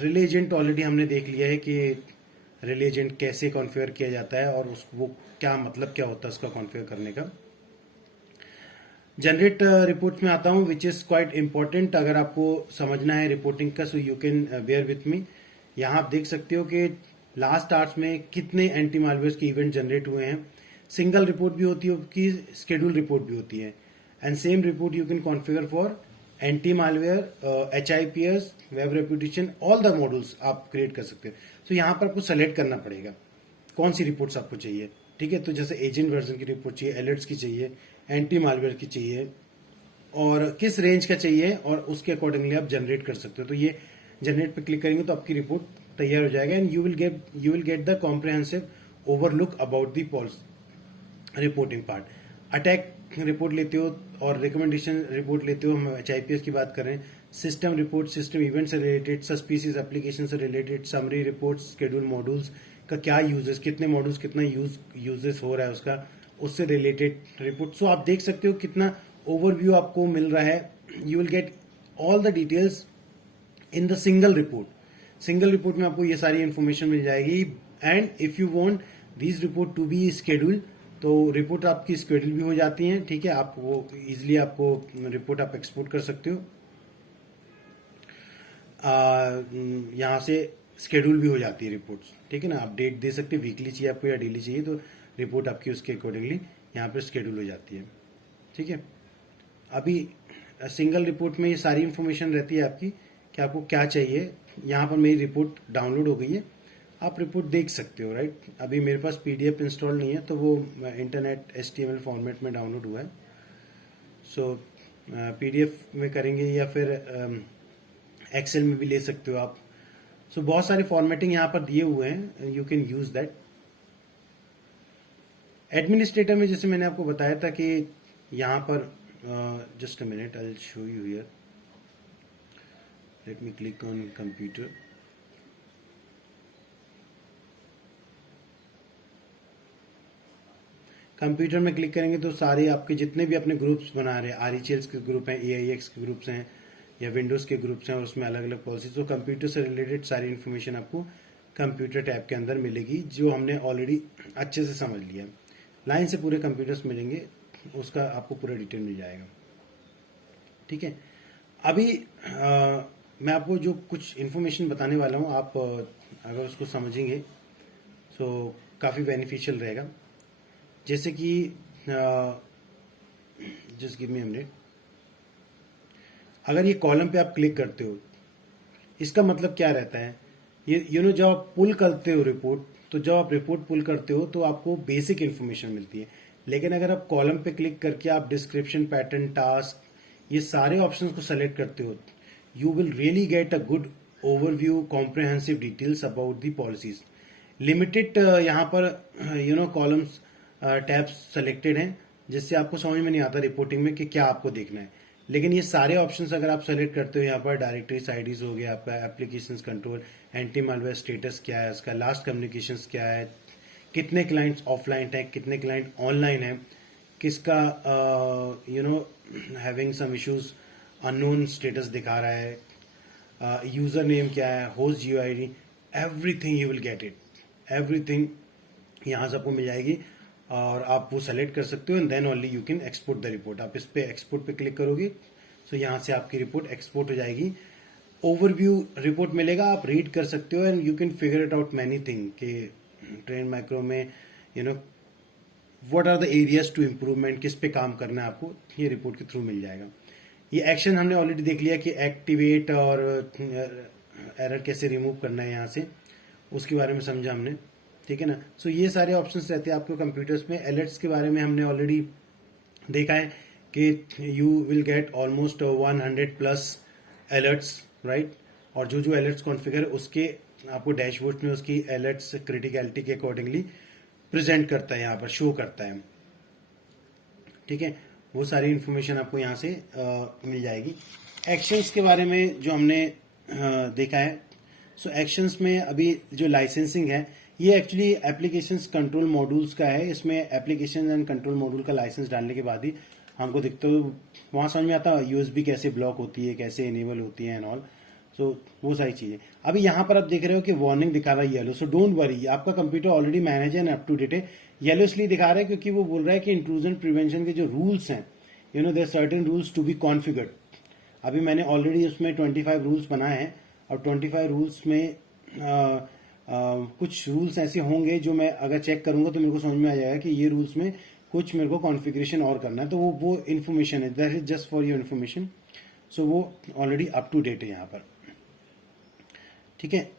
relay agent already हमने देख लिया है कि रिले एजेंट कैसे कॉन्फ़िगर किया जाता है और वो क्या मतलब क्या होता है उसका कॉन्फ़िगर करने का। जनरेट रिपोर्ट्स में आता हूँ, विच इज़ क्वाइट इंपॉर्टेंट अगर आपको समझना है रिपोर्टिंग का, so you can bear with me. यहाँ आप देख सकते हो कि लास्ट आवर्स में कितने एंटी मालवेयर के इवेंट जनरेट हुए हैं। सिंगल रिपोर्ट भी होती है कि स्केड्यूल रिपोर्ट भी होती है, and same report you can configure for anti malware, HIPS, web reputation, all the modules आप क्रिएट कर सकते हो। तो यहाँ पर आपको सेलेक्ट करना पड़ेगा कौन सी रिपोर्ट्स आपको चाहिए, ठीक है। तो जैसे एजेंट वर्जन की रिपोर्ट चाहिए, अलर्ट्स की चाहिए, एंटी मालवेयर की चाहिए, और किस रेंज का चाहिए, और उसके अकॉर्डिंगली आप जनरेट कर सकते हो। तो ये जनरेट पे क्लिक करेंगे तो आपकी रिपोर्ट तैयार हो जाएगा, and you will get the comprehensive overlook about the reporting part. Attack report लेते हो और रिकमेंडेशन रिपोर्ट लेते हो, हम HIPS की बात कर रहे हैं। सिस्टम रिपोर्ट, सिस्टम इवेंट से रिलेटेड, सस्पिशियस एप्लीकेशन से related, summary report, schedule modules का क्या यूजेस, कितने मॉड्यूल्स कितना यूजेस हो रहा है उसका, उससे रिलेटेड रिपोर्ट। सो आप देख सकते हो कितना ओवरव्यू आपको मिल रहा है। You will get all the details in the single report. Single report में आपको ये सारी इंफॉर्मेशन मिल जाएगी। And if you want this report to be schedule, तो रिपोर्ट आपकी स्केड्यूल भी हो जाती है, ठीक है। आप वो इजिली आपको रिपोर्ट आप एक्सपोर्ट कर सकते हो, यहाँ से स्केड्यूल भी हो जाती है रिपोर्ट्स, ठीक है ना। आप डेट दे सकते हैं, वीकली चाहिए आपको या डेली चाहिए, तो रिपोर्ट आपकी उसके अकॉर्डिंगली यहाँ पर स्केड्यूल हो जाती है, ठीक है। अभी सिंगल रिपोर्ट में ये सारी इंफॉर्मेशन रहती है आपकी कि आपको क्या चाहिए। यहाँ पर मेरी रिपोर्ट डाउनलोड हो गई है, आप रिपोर्ट देख सकते हो, राइट। अभी मेरे पास PDF इंस्टॉल नहीं है, तो वो इंटरनेट HTML फॉर्मेट में डाउनलोड हुआ है। सो PDF में करेंगे या फिर Excel में भी ले सकते हो आप। सो बहुत सारे फॉर्मेटिंग यहाँ पर दिए हुए हैं, you can use that. Administrator में जैसे मैंने आपको बताया था कि यहाँ पर just a minute, I will show you here, let me click on computer. Computer में क्लिक करेंगे तो सारे आपके जितने भी अपने ग्रुप्स बना रहे हैं, RHLs के ग्रुप हैं, AIX के ग्रुप्स हैं, या विंडोज के ग्रुप्स हैं, और उसमें अलग अलग पॉलिसीज, तो कंप्यूटर से रिलेटेड सारी इन्फॉर्मेशन आपको कंप्यूटर टैब के अंदर मिलेगी, जो हमने ऑलरेडी अच्छे से समझ लिया। लाइन से पूरे कंप्यूटर्स मिलेंगे, उसका आपको पूरा डिटेल मिल जाएगा, ठीक है। अभी मैं आपको जो कुछ इन्फॉर्मेशन बताने वाला हूँ, आप अगर उसको समझेंगे तो काफ़ी बेनिफिशियल रहेगा। जैसे कि just give me a minute, अगर ये कॉलम पे आप क्लिक करते हो, इसका मतलब क्या रहता है, ये जब आप पुल करते हो रिपोर्ट, तो जब आप रिपोर्ट पुल करते हो तो आपको बेसिक इन्फॉर्मेशन मिलती है। लेकिन अगर आप कॉलम पे क्लिक करके आप डिस्क्रिप्शन, पैटर्न, टास्क, ये सारे ऑप्शंस को सेलेक्ट करते हो, you will really get a good overview, comprehensive details about the policies. Limited यहाँ पर कॉलम्स, टैब्स सेलेक्टेड हैं, जिससे आपको समझ में नहीं आता रिपोर्टिंग में कि क्या आपको देखना है। लेकिन ये सारे ऑप्शंस अगर आप सेलेक्ट करते हो, यहाँ पर डायरेक्टरीज आईडीज हो गया, आपका applications control, anti malware status क्या है, उसका लास्ट कम्युनिकेशंस क्या है, कितने क्लाइंट्स ऑफलाइन है, कितने क्लाइंट ऑनलाइन है, किसका having some issues, unknown status दिखा रहा है, यूजर नेम क्या है, host GUID, everything you will get it, everything यहाँ से आपको मिल जाएगी, और आप वो सेलेक्ट कर सकते हो, and then only you can export the report. आप इस पे एक्सपोर्ट पे क्लिक करोगे, सो यहाँ से आपकी रिपोर्ट एक्सपोर्ट हो जाएगी। ओवरव्यू रिपोर्ट मिलेगा, आप रीड कर सकते हो, and you can figure it out many thing कि ट्रेंड माइक्रो में what are the areas to improvement, किस पे काम करना है आपको, ये रिपोर्ट के थ्रू मिल जाएगा। ये एक्शन हमने ऑलरेडी देख लिया कि एक्टिवेट और एरर कैसे रिमूव करना है, यहाँ से उसके बारे में समझा हमने, ठीक है ना। सो ये सारे ऑप्शंस रहते हैं आपके कंप्यूटर्स में। अलर्ट्स के बारे में हमने ऑलरेडी देखा है कि you will gate almost 100+ alerts, right. और जो जो अलर्ट्स कॉन्फ़िगर उसके आपको डैशबोर्ड में उसकी अलर्ट्स क्रिटिकलिटी के अकॉर्डिंगली प्रेजेंट करता है, यहाँ पर शो करता है, ठीक है। वो सारी इंफॉर्मेशन आपको यहाँ से मिल जाएगी। एक्शंस के बारे में जो हमने देखा है, सो एक्शंस में अभी जो लाइसेंसिंग है, ये एक्चुअली एप्लीकेशंस कंट्रोल मॉड्यूल्स का है। इसमें एप्लीकेशन एंड कंट्रोल मॉड्यूल का लाइसेंस डालने के बाद ही हमको दिखता है, वहां समझ में आता है यूएसबी कैसे ब्लॉक होती है, कैसे इनेबल होती है एंड ऑल। सो वो सारी चीजें। अभी यहाँ पर आप देख रहे हो कि वार्निंग दिखा रहा है येलो, सो डोंट वरी, आपका computer already manage and up to date है। येलो इसलिए दिखा रहा है क्योंकि वो बोल रहा है कि इंट्रूजन प्रिवेंशन के जो रूल्स हैं, you know there certain rules to be configured. अभी मैंने ऑलरेडी उसमें 25 रूल्स बनाए हैं और 25 रूल्स में कुछ रूल्स ऐसे होंगे जो मैं अगर चेक करूंगा तो मेरे को समझ में आ जाएगा कि ये रूल्स में कुछ मेरे को कॉन्फ़िगरेशन और करना है। तो वो इन्फॉर्मेशन है, that is just for your information. So वो ऑलरेडी अप टू डेट है यहाँ पर, ठीक है।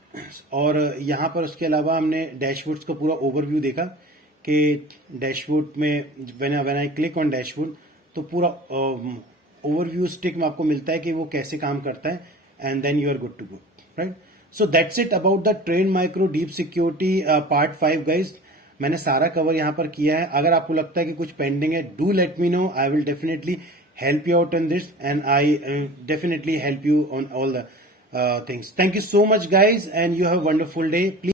और यहाँ पर उसके अलावा हमने डैशबोर्ड्स का पूरा ओवरव्यू देखा कि डैशबोर्ड में when I click on dashboard तो पूरा ओवरव्यू स्टिक में आपको मिलता है कि वो कैसे काम करता है, and then you are good to go, right. So that's it about the Trend Micro Deep Security part 5 guys. मैंने सारा कवर यहाँ पर किया है। अगर आपको लगता है कि कुछ पेंडिंग है, do let me know, I will definitely help you out on this, and I definitely help you on all the things. Thank you so much guys, and you have a wonderful day. Please